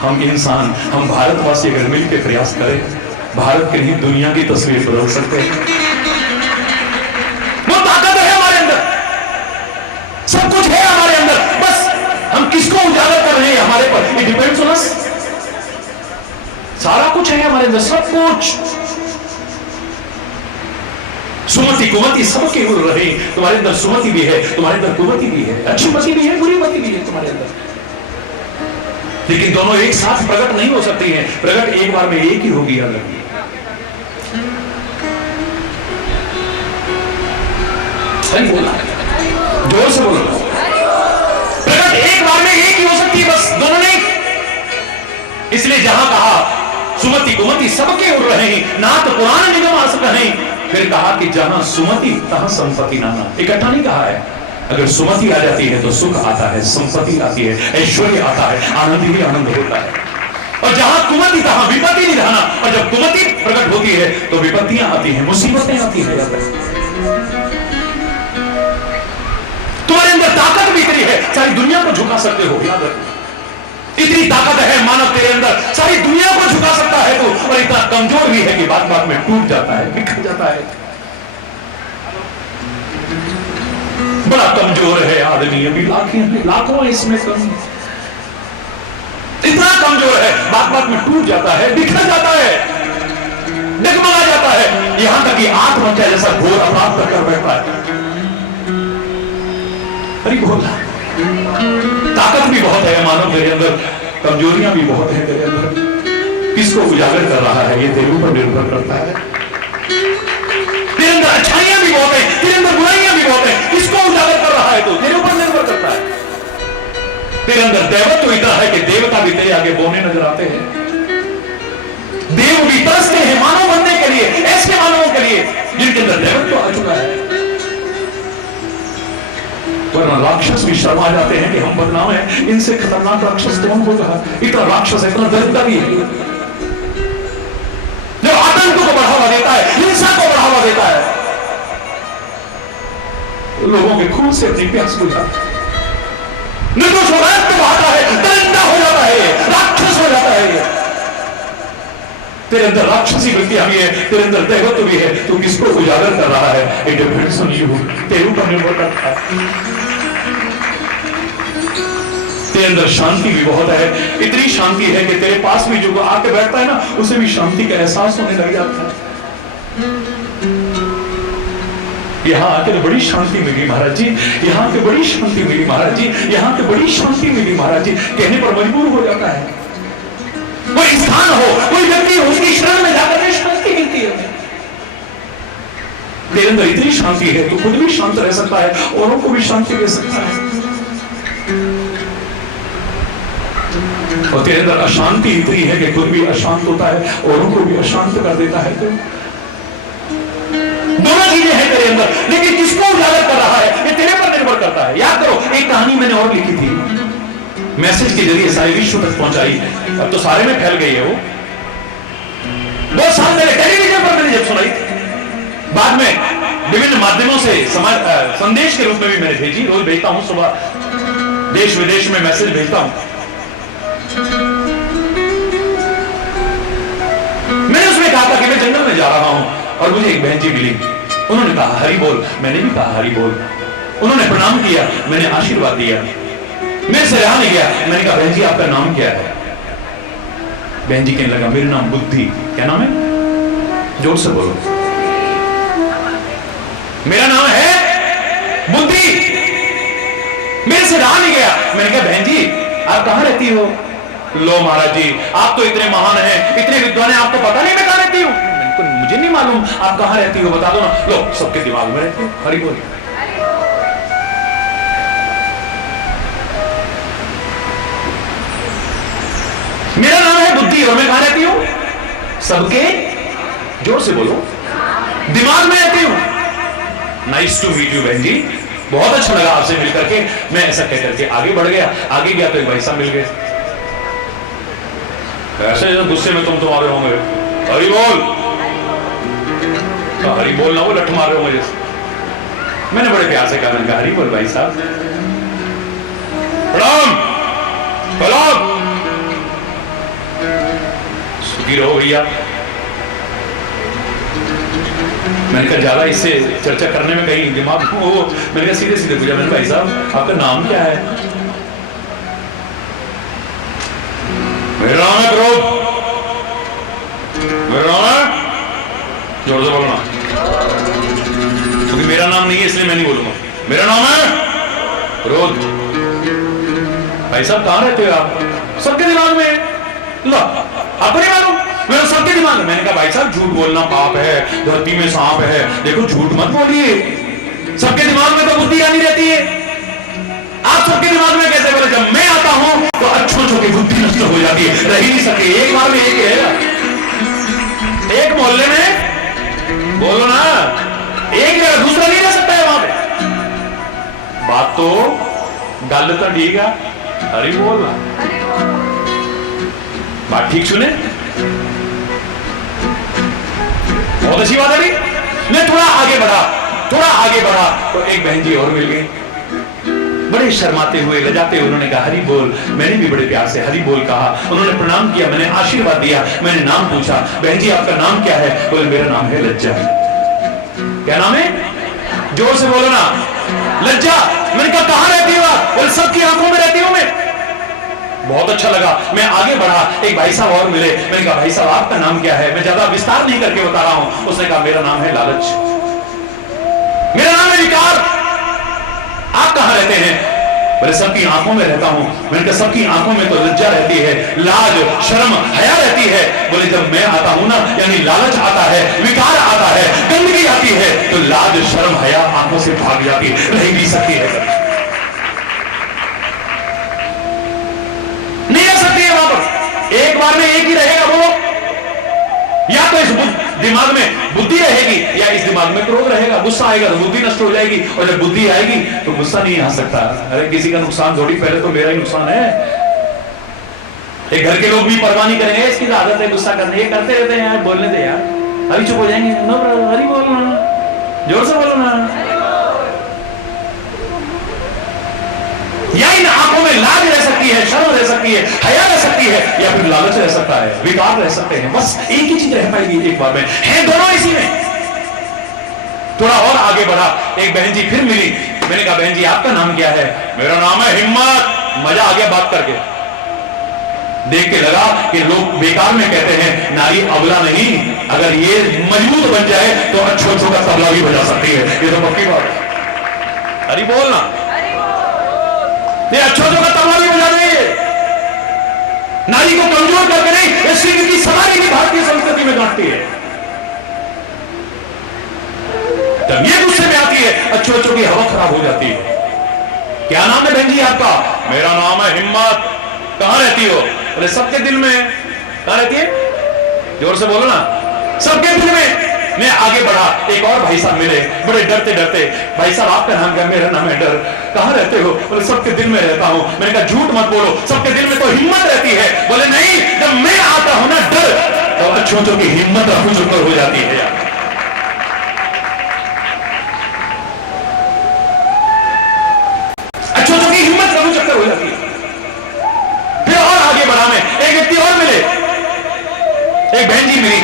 हम इंसान, हम भारतवासी अगर मिलकर प्रयास करें, भारत के नहीं दुनिया की तस्वीर बदल सकते हैं। वो ताकत है हमारे अंदर, सब कुछ है हमारे अंदर, बस हम किसको उजागर कर रहे हैं हमारे पर, इट डिपेंड्स ऑन अस। सारा कुछ है हमारे अंदर, सब कुछ। सुमति कुमति सबके उड़ रहे, तुम्हारे अंदर सुमति भी है, तुम्हारे अंदर कुमति भी है, अच्छी मति भी है, बुरी मति भी है तुम्हारे अंदर, लेकिन दोनों एक साथ प्रकट नहीं हो सकती हैं। प्रकट एक बार में एक ही होगी, याद रखिए। सही बोला, जोर से बोलो। प्रकट एक बार में एक ही हो सकती है, बस दोनों नहीं। इसलिए जहां कहा सुमति कुमति सबके उड़ रहे हैं, ना तो पुराण निगम आ सकता नहीं, फिर कहा कि जहां सुमति तहां संपत्ति नाना। इकट्ठा नहीं कहा है। अगर सुमति आ जाती है तो सुख आता है, संपत्ति आती है, ऐश्वर्य आता है, आनंद ही आनंद होता है। और जहां कुमति तहां विपत्ति नहीं रहना, और जब कुमति प्रकट होती है तो विपत्तियां आती हैं, मुसीबतें आती हैं। तुम्हारे अंदर ताकत भी इतनी है, सारी दुनिया को झुका सकते हो, याद रखो। इतनी ताकत है मानव तेरे अंदर, सारी दुनिया को झुका सकता है तू, और इतना कमजोर भी है कि बात बात में टूट जाता है, बिखर जाता है। बड़ा कमजोर है आदमी, अभी लाखों इसमें कम, इतना कमजोर है, बात बात में टूट जाता है, बिखर जाता है, डगमगा जाता है, यहां तक कि आत्महत्या जैसा घोर अपराध कर बैठता है। अरे बोला, ताकत भी बहुत है मानव तेरे अंदर, कमजोरियां भी बहुत है तेरे अंदर। किसको उजागर कर रहा है ये तेरे ऊपर निर्भर करता है। तेरे अंदर अच्छाइयां भी बहुत है, तेरे अंदर बुराइयां भी बहुत है, किसको उजागर कर रहा है तो तेरे ऊपर निर्भर करता है। तेरे अंदर दैवत्व तो इतना है कि देवता भी तेरे आगे बोने नजर आते हैं, देव भी तरसते हैं मानव बनने के लिए, ऐसे मानवों के लिए जिनके अंदर दैवत्व तो आ चुका है। वरना राक्षस भी शर्मा जाते हैं कि हम बदनाम हैं, इनसे खतरनाक राक्षस कौन होगा। इतना राक्षस है, इतना दरिद्र भी है जो आतंक को बढ़ावा देता है, हिंसा को बढ़ावा देता है, लोगों के खून से अपनी प्यास बुझाता है, निर्दोष रक्त बहाता है, दरिद्र हो जाता है, राक्षस हो जाता है। तेरे अंदर राक्षसी वृत्तियां भी है, तेरे अंदर दैवत्व भी है, तू किसको उजागर कर रहा है, इट डिपेंड्स ऑन यू, तेरे ऊपर निर्भर करता है। तेरे अंदर शांति भी बहुत है, इतनी शांति है कि तेरे पास भी जो आके बैठता है ना, उसे भी शांति का एहसास होने लग जाता है। यहाँ आके तो बड़ी शांति मिली महाराज जी, यहाँ आके बड़ी शांति मिली महाराज जी, यहाँ आके बड़ी शांति मिली महाराज जी। कहने पर मजबूर हो जाता है। कोई इंसान हो, कोई व्यक्ति हो, उसकी शरण में जाकर के शांति मिलती है। तेरे अंदर इतनी शांति है, तू खुद भी शांत रह सकता है, औरों को भी शांति दे सकता है। और तेरे अंदर अशांति इतनी है कि खुद भी अशांत होता है, औरों को भी अशांत कर देता है। तो दोनों चीजें हैं तेरे अंदर, लेकिन किसको उजागर कर रहा है ये तेरे पर निर्भर करता है। याद करो, एक कहानी मैंने और लिखी थी, मैसेज के जरिए सारे विश्व तक पहुंचाई। अब तो सारे में फैल गई है वो। बहुत साल पहले टेलीविजन पर मैंने जब सुनाई, बाद में विभिन्न माध्यमों से संदेश के रूप में भी मैंने भेजी। रोज भेजता हूं, सुबह देश विदेश में मैसेज भेजता हूं। मैंने उसमें कहा था कि मैं जंगल में जा रहा हूं और मुझे एक बहन जी मिली। उन्होंने कहा हरि बोल, मैंने भी कहा हरि बोल। उन्होंने प्रणाम किया, मैंने आशीर्वाद दिया। मेरे से रहा नहीं गया, मैंने कहा बहन जी आपका नाम क्या है? बहन जी कहने लगा मेरा नाम बुद्धि। क्या नाम है? जोर से बोलो। मेरा नाम है बुद्धि। मेरे से रहा नहीं गया, मैंने कहा बहन जी आप कहां रहती हो? लो महाराज जी आप तो इतने महान हैं, इतने विद्वान हैं, आपको पता नहीं मैं कहां रहती हूं? मुझे नहीं मालूम आप कहां रहती हो, बता दो ना। लो सबके दिमाग में रहती हूं, हरि बोल। मेरा नाम है बुद्धि और मैं कहां रहती हूं? सबके, जोर से बोलो, दिमाग में रहती हूं। नाइस टू मीट यू बहन जी, बहुत अच्छा लगा आपसे मिलकर के। मैं ऐसा कह करके आगे बढ़ गया। आगे गया तो एक भाई साहब मिल गए। ऐसे गुस्से में तुम तो आ रहे होंगे, हरि बोल, तो हरि बोल ना हो, लठ मार रहे हो मुझे। मैंने बड़े प्यार से कहा, मैंने कहा हरि बोल भाई साहब, प्रणाम प्रणाम, सुखी रहो भैया। मैंने कहा ज्यादा इससे चर्चा करने में कहीं दिमाग हो, मैंने कहा सीधे सीधे पूछा, मैंने भाई साहब आपका नाम क्या है? मेरा नाम है क्रोध। मेरा नाम है, जोर से बोलना, क्योंकि मेरा नाम नहीं है इसलिए मैं नहीं बोलूंगा। मेरा नाम है क्रोध। भाई साहब कहां रहते हो आप? सबके दिमाग में। लो आपको नहीं मालूम? मेरा सबके दिमाग में। मैंने कहा भाई साहब झूठ बोलना पाप है, धरती में सांप है, देखो झूठ मत बोलिए। सबके दिमाग में तो बुद्धि आनी रहती है, आप सबके दिमाग में कैसे बोले? जब मैं आता हूं तो अच्छों की बुद्धि नष्ट हो जाती है, रह ही नहीं सकती। एक बार में एक है, एक मोहल्ले में बोलो ना, एक जगह दूसरा नहीं रह सकता है वहां पे। बात तो गल तो ठीक है, हरि बोलना, बात ठीक सुने, बहुत अच्छी बात है भाई। मैं थोड़ा आगे बढ़ा तो एक बहन जी और मिल गई। बड़े शर्माते हुए, लजाते हुए उन्होंने कहा हरि बोल। मैंने भी बड़े प्यार से हरि बोल कहा। उन्होंने प्रणाम किया, मैंने आशीर्वाद दिया। मैंने नाम पूछा, बहन जी आपका नाम क्या है? बोले मेरा नाम है लज्जा। क्या नाम है? जोर से बोलो ना, लज्जा। मैंने कहा कहां रहती हो आप? बोले सबकी आंखों में रहती हूं मैं। बहुत अच्छा लगा, मैं आगे बढ़ा, एक भाई साहब और मिले। मैंने कहा भाई साहब आपका नाम क्या है? मैं ज्यादा विस्तार नहीं करके बता रहा हूं। उसने कहा मेरा नाम है लालच, मेरा नाम है विकार। आप कहां रहते हैं? बोले सबकी आंखों में रहता हूं। मैंने कहा सबकी आंखों में तो लज्जा रहती है, लाज शर्म हया रहती है। बोले जब मैं आता हूं ना, यानी लालच आता है, विकार आता है, गंदगी आती है, तो लाज शर्म हया आंखों से भाग जाती, रह नहीं सकती है, नहीं रह सकती है वहां पर। एक बार में एक ही रहेगा वो, या तो इस दिमाग में बुद्धि रहेगी या इस दिमाग में क्रोध रहेगा। गुस्सा आएगा तो बुद्धि नष्ट हो जाएगी, और जब बुद्धि आएगी तो गुस्सा नहीं आ सकता। अरे किसी का नुकसान थोड़ी, पहले तो मेरा ही नुकसान है। एक घर के लोग भी परवाह नहीं करेंगे, इसकी तो आदत है गुस्सा करने, ये करते रहते हैं यार, बोलने दे यार, अभी चुप हो जाएंगे। हरि बोलना, जोर से बोलो ना। या इन आंखों में लाज रह सकती है, शर्म रह सकती है, हया रह सकती है, या फिर लालच रह सकता है, विकार रह सकते हैं। बस एक ही चीज रह पाएगी एक बार में, है दोनों इसी में। थोड़ा और आगे बढ़ा, एक बहन जी फिर मिली। मैंने कहा बहन जी आपका नाम क्या है? मेरा नाम है हिम्मत। मजा आ गया बात करके, देख के लगा कि लोग बेकार में कहते हैं नारी अबला नहीं, अगर ये मजबूत बन जाए तो अच्छो अच्छो का तबला भी बजा सकती है। ये तो पक्की बात है। अरे बोलना, ये अच्छो अच्छो का तबला भी बजा देंगे। नारी को कमजोर करके नहीं, ये सिंह की सवारी की भारतीय संस्कृति में गांठती है। जब ये गुस्से में आती है, अच्छो अच्छो की हवा खराब हो जाती है। क्या नाम है बहन जी आपका? मेरा नाम है हिम्मत। कहां रहती हो? अरे सबके दिल में। कहां रहती है? जोर से बोलो ना। सबके दिल में। मैं आगे बढ़ा, एक और भाई साहब मिले, बड़े डरते डरते। भाई साहब आपका नाम क्या? मेरा नाम है डर। कहां रहते हो? बोले सबके दिल में रहता हूं। मैंने कहा झूठ मत बोलो, सबके दिल में तो हिम्मत रहती है। बोले नहीं, जब मैं आता हूं ना डर, तो अच्छों की हिम्मत रफू चुकर हो जाती है यार। अच्छों की हिम्मत रफू चक्कर हो जाती है। फिर और आगे बढ़ा मैं, एक व्यक्ति और मिले, एक बहन जी मिली।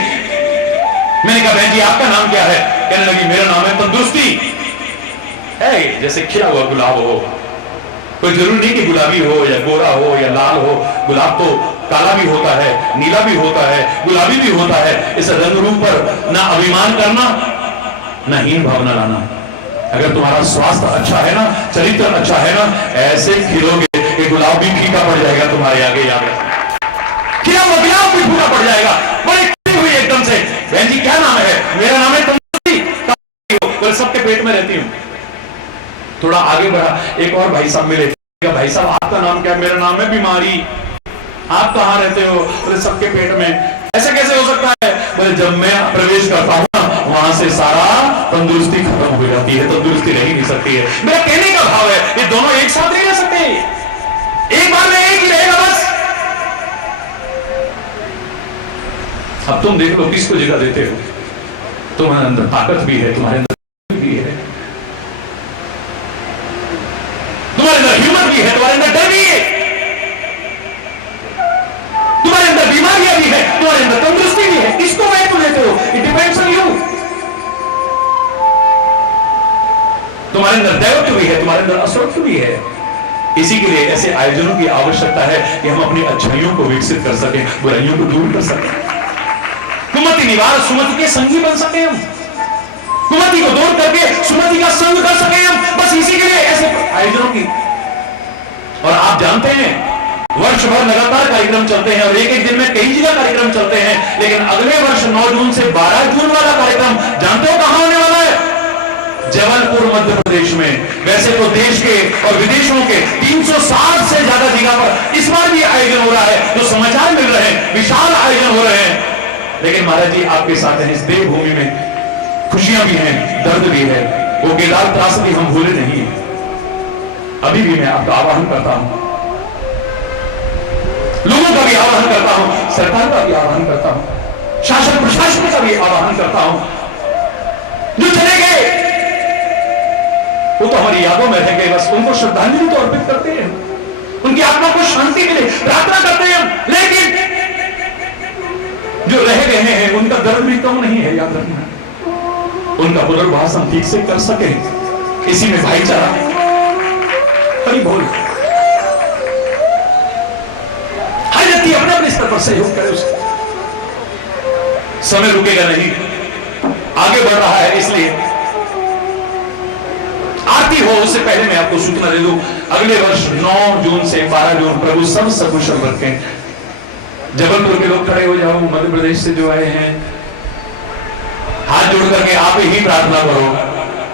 मैंने कहा बहन जी आपका नाम क्या है? कहने लगी मेरा नाम है तंदुरुस्ती। है जैसे खिला हुआ गुलाब हो। कोई जरूरी नहीं कि गुलाबी हो या गोरा हो या लाल हो। गुलाब तो काला भी होता है, नीला भी होता है, गुलाबी भी होता है। इस रंग रूप पर ना अभिमान करना, ना हीन भावना लाना। अगर तुम्हारा स्वास्थ्य अच्छा है ना, चरित्र अच्छा है ना, ऐसे खिलोगे कि गुलाब भी फीका पड़ जाएगा तुम्हारे आगे। खिला हुआ गुलाब भी फीका पड़ जाएगा। बड़े खिली हुई एकदम से, बहन जी क्या नाम है? मेरा नाम है तंदुरुस्ती। सबके पेट में रहती हूँ। थोड़ा आगे बढ़ा, एक और भाई साहब मिले। भाई साहब आपका नाम क्या? मेरा नाम है बीमारी। आप कहां रहते हो? बोले सबके पेट में। ऐसे कैसे हो सकता है? बोले जब मैं प्रवेश करता हूं ना, वहां से सारा तंदुरुस्ती खत्म हो जाती है, तंदुरुस्ती रह ही नहीं सकती है। मेरा कहने का भाव है ये दोनों एक साथ नहीं रह सकते। एक बार में एक ही रहेगा बस। अब तुम देख लो किसको जगह देते हो। तुम्हारे अंदर ताकत भी है, तुम्हारे अंदर भी है, तुम्हारे अंदर हिम्मत भी है, तुम्हारे अंदर डर भी है, तुम्हारे अंदर बीमारियां भी है, तुम्हारे अंदर तंदुरुस्ती भी है। किसको महत्व देते हो? It depends on you. तुम्हारे अंदर दैवत्व भी है, तुम्हारे अंदर असुरत्व भी है। इसी के लिए ऐसे आयोजनों की आवश्यकता है कि हम अपनी अच्छाइयों को विकसित कर सकें, बुराइयों को दूर कर सकें, कुमति निवार सुमति के संगी बन सके हम, कुमति को दूर करके सुमति का संग कर सके हम। बस इसी के लिए ऐसे आयोजनों की। और आप जानते हैं वर्ष भर लगातार कार्यक्रम चलते हैं और एक एक दिन में कई जगह कार्यक्रम चलते हैं, लेकिन अगले वर्ष 9 जून से 12 जून वाला कार्यक्रम जानते हो कहां होने वाला है? जबलपुर मध्य प्रदेश में। वैसे तो देश के और विदेशों के 360 से ज्यादा जगह पर इस बार भी आयोजन हो रहा है, जो समाचार मिल रहे हैं, विशाल आयोजन हो रहे हैं। लेकिन महाराज जी आपके साथ हैं, इस देवभूमि में खुशियां भी हैं, दर्द भी है। वो केदार त्रासदी हम भूले नहीं है। अभी भी मैं आपका आह्वान करता हूं, लोगों का भी आह्वान करता हूं, सरकार का भी आह्वान करता हूं, शासन प्रशासन का भी आह्वान करता हूं। जो चले गए वो तो हमारी यादों में रह गए, बस उनको श्रद्धांजलि तो अर्पित करते हैं, उनकी आत्मा को शांति मिले प्रार्थना करते हैं। लेकिन जो रह गए हैं उनका दर्द भी कम नहीं है, याद रखना। उनका पुनर्वास हम ठीक से कर सके, इसी में भाईचारा। हरि बोल। हर व्यक्ति अपने अपने स्तर पर सहयोग करे। उसका समय रुकेगा नहीं, आगे बढ़ रहा है। इसलिए आरती हो उससे पहले मैं आपको सूचना दे दूं, अगले वर्ष 9 जून से 12 जून प्रभु सब सकुशल रखें। जबलपुर के लोग खड़े हो जाओ, मध्य प्रदेश से जो आए हैं हाथ जोड़ करके आप ही प्रार्थना करो।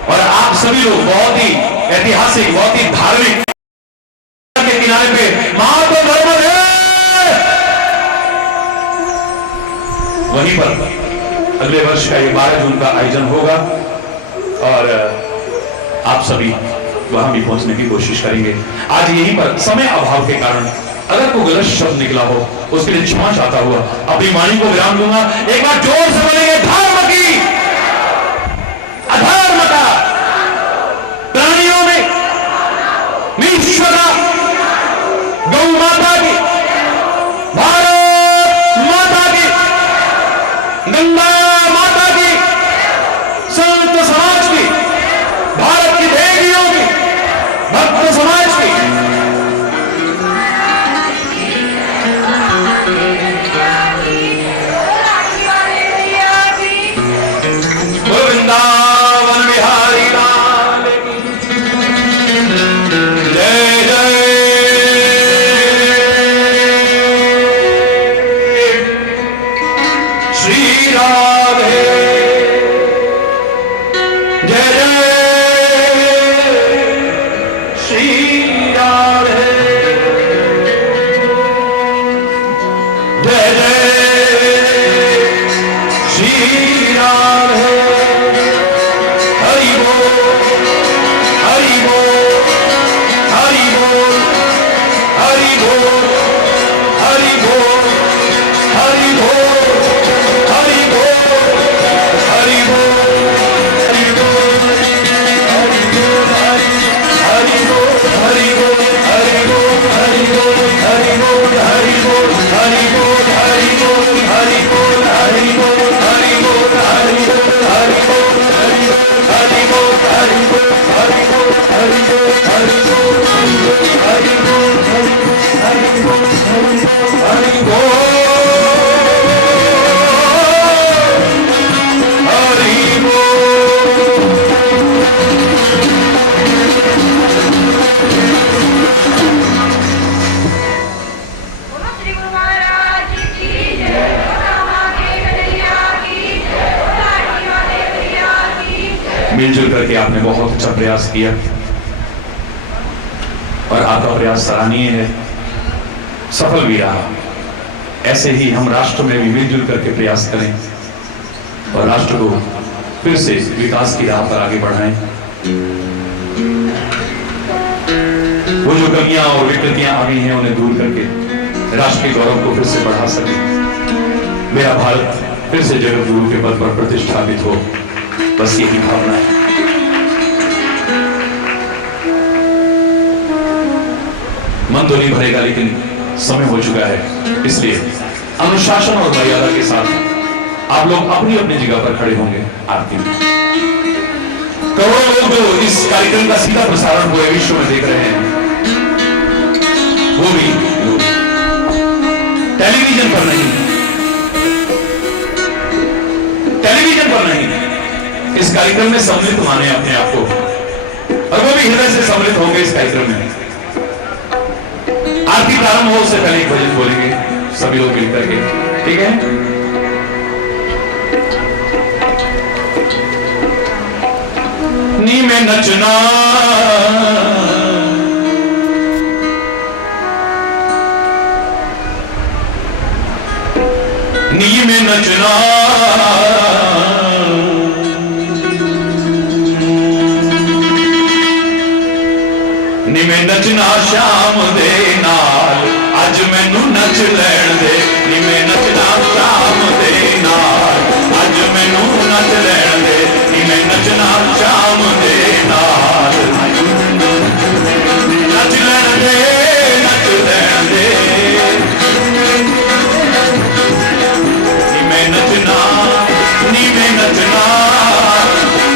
और आप सभी लोग बहुत ही ऐतिहासिक, बहुत ही धार्मिक के किनारे पे महात्मा धर्म वहीं पर अगले वर्ष का ये 12 जून का आयोजन होगा और आप सभी वहां भी पहुंचने की कोशिश करेंगे। आज यहीं पर समय अभाव के कारण अगर कोई गलत शब्द निकला हो उसके लिए क्षमा चाहता हुआ अपनी वाणी को विराम दूंगा। एक बार जोर से बोलेंगे धर्म की, अधर्म का, प्राणियों में निष्ठा, गौ माता की, भारत माता की, गंगा माता की, संत समाज की, भारत की देवियों की, भक्त समाज की। अच्छा प्रयास किया और आपका प्रयास सराहनीय है, सफल भी रहा। ऐसे ही हम राष्ट्र में भी मिलजुल करके प्रयास करें और राष्ट्र को फिर से विकास की राह पर आगे बढ़ाएं। वो जो कमियां और विकृतियां आ गई हैं उन्हें दूर करके राष्ट्र के गौरव को फिर से बढ़ा सके। मेरा भारत फिर से जगत गुरु के पद पर प्रतिष्ठापित हो, बस यही भावना है। मन तो नहीं भरेगा, लेकिन समय हो चुका है, इसलिए अनुशासन और मर्यादा के साथ आप लोग अपनी अपनी जगह पर खड़े होंगे आरती में। करोड़ों लोग जो इस कार्यक्रम का सीधा प्रसारण पूरे विश्व में देख रहे हैं, वो भी टेलीविजन पर नहीं, टेलीविजन पर नहीं, इस कार्यक्रम में सम्मिलित माने अपने आप को, और वो भी हृदय से सम्मिलित होंगे इस कार्यक्रम में। आरती प्रारंभ हो उससे पहले एक भजन बोलेंगे सभी लोग मिलकर के, ठीक है? नी में नचना नी में नचना नी में नचना श्याम दे नाल, अज मैनू नच लैण दे। नी में नचना श्याम दे नाल, अज मैनू नच लैण दे। नी में नचना श्याम दे नाल, नच लैण दे, नच लैण दे। नी में नचना, नी में नचना,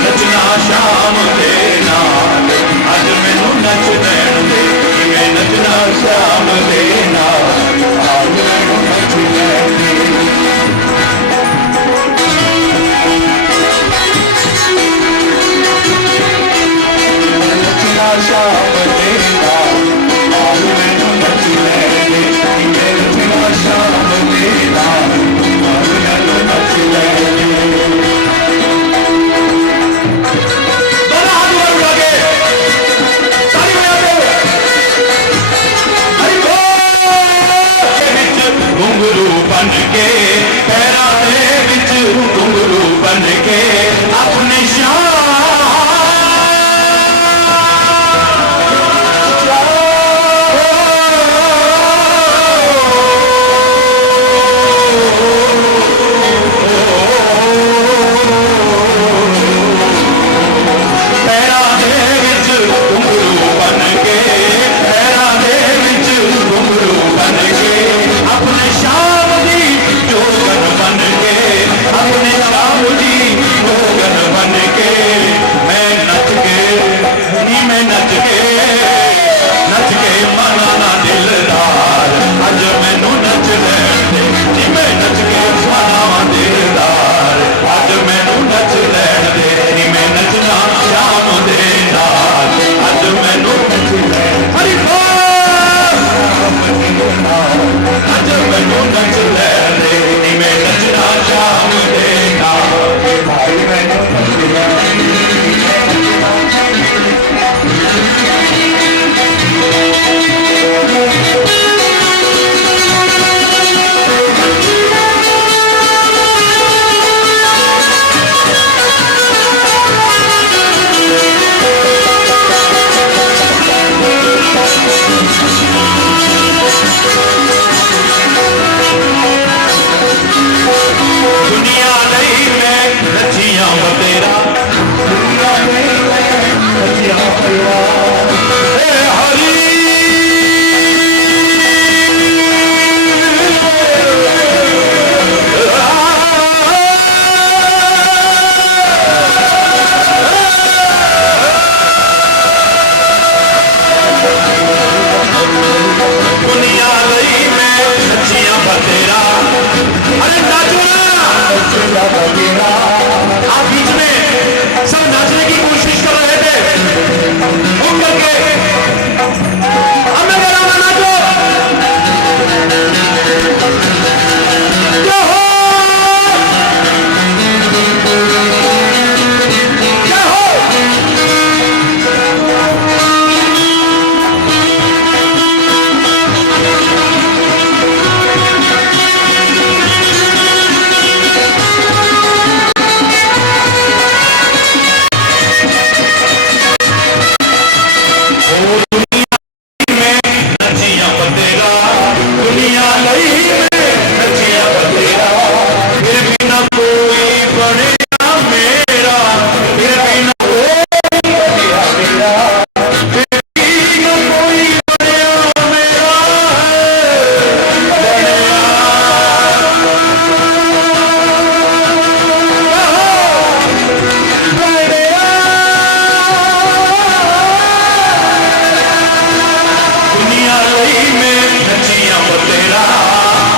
नचना श्याम दे नाल, अज मैनू नच लैण दे। नी में नचना श्याम दे नाल, अज मैनू नच लैण दे। नचना श्याम दे नाल, अज मैनू नच लैण दे। नी में नचना श्याम दे नाल, अज मैनू नच लैण दे। घुंघरू बन के पैरा दे विच, घुंघरू बन के अपने श्याम दी जो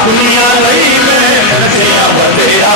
दुनिया लई मैं रखिया बतेरा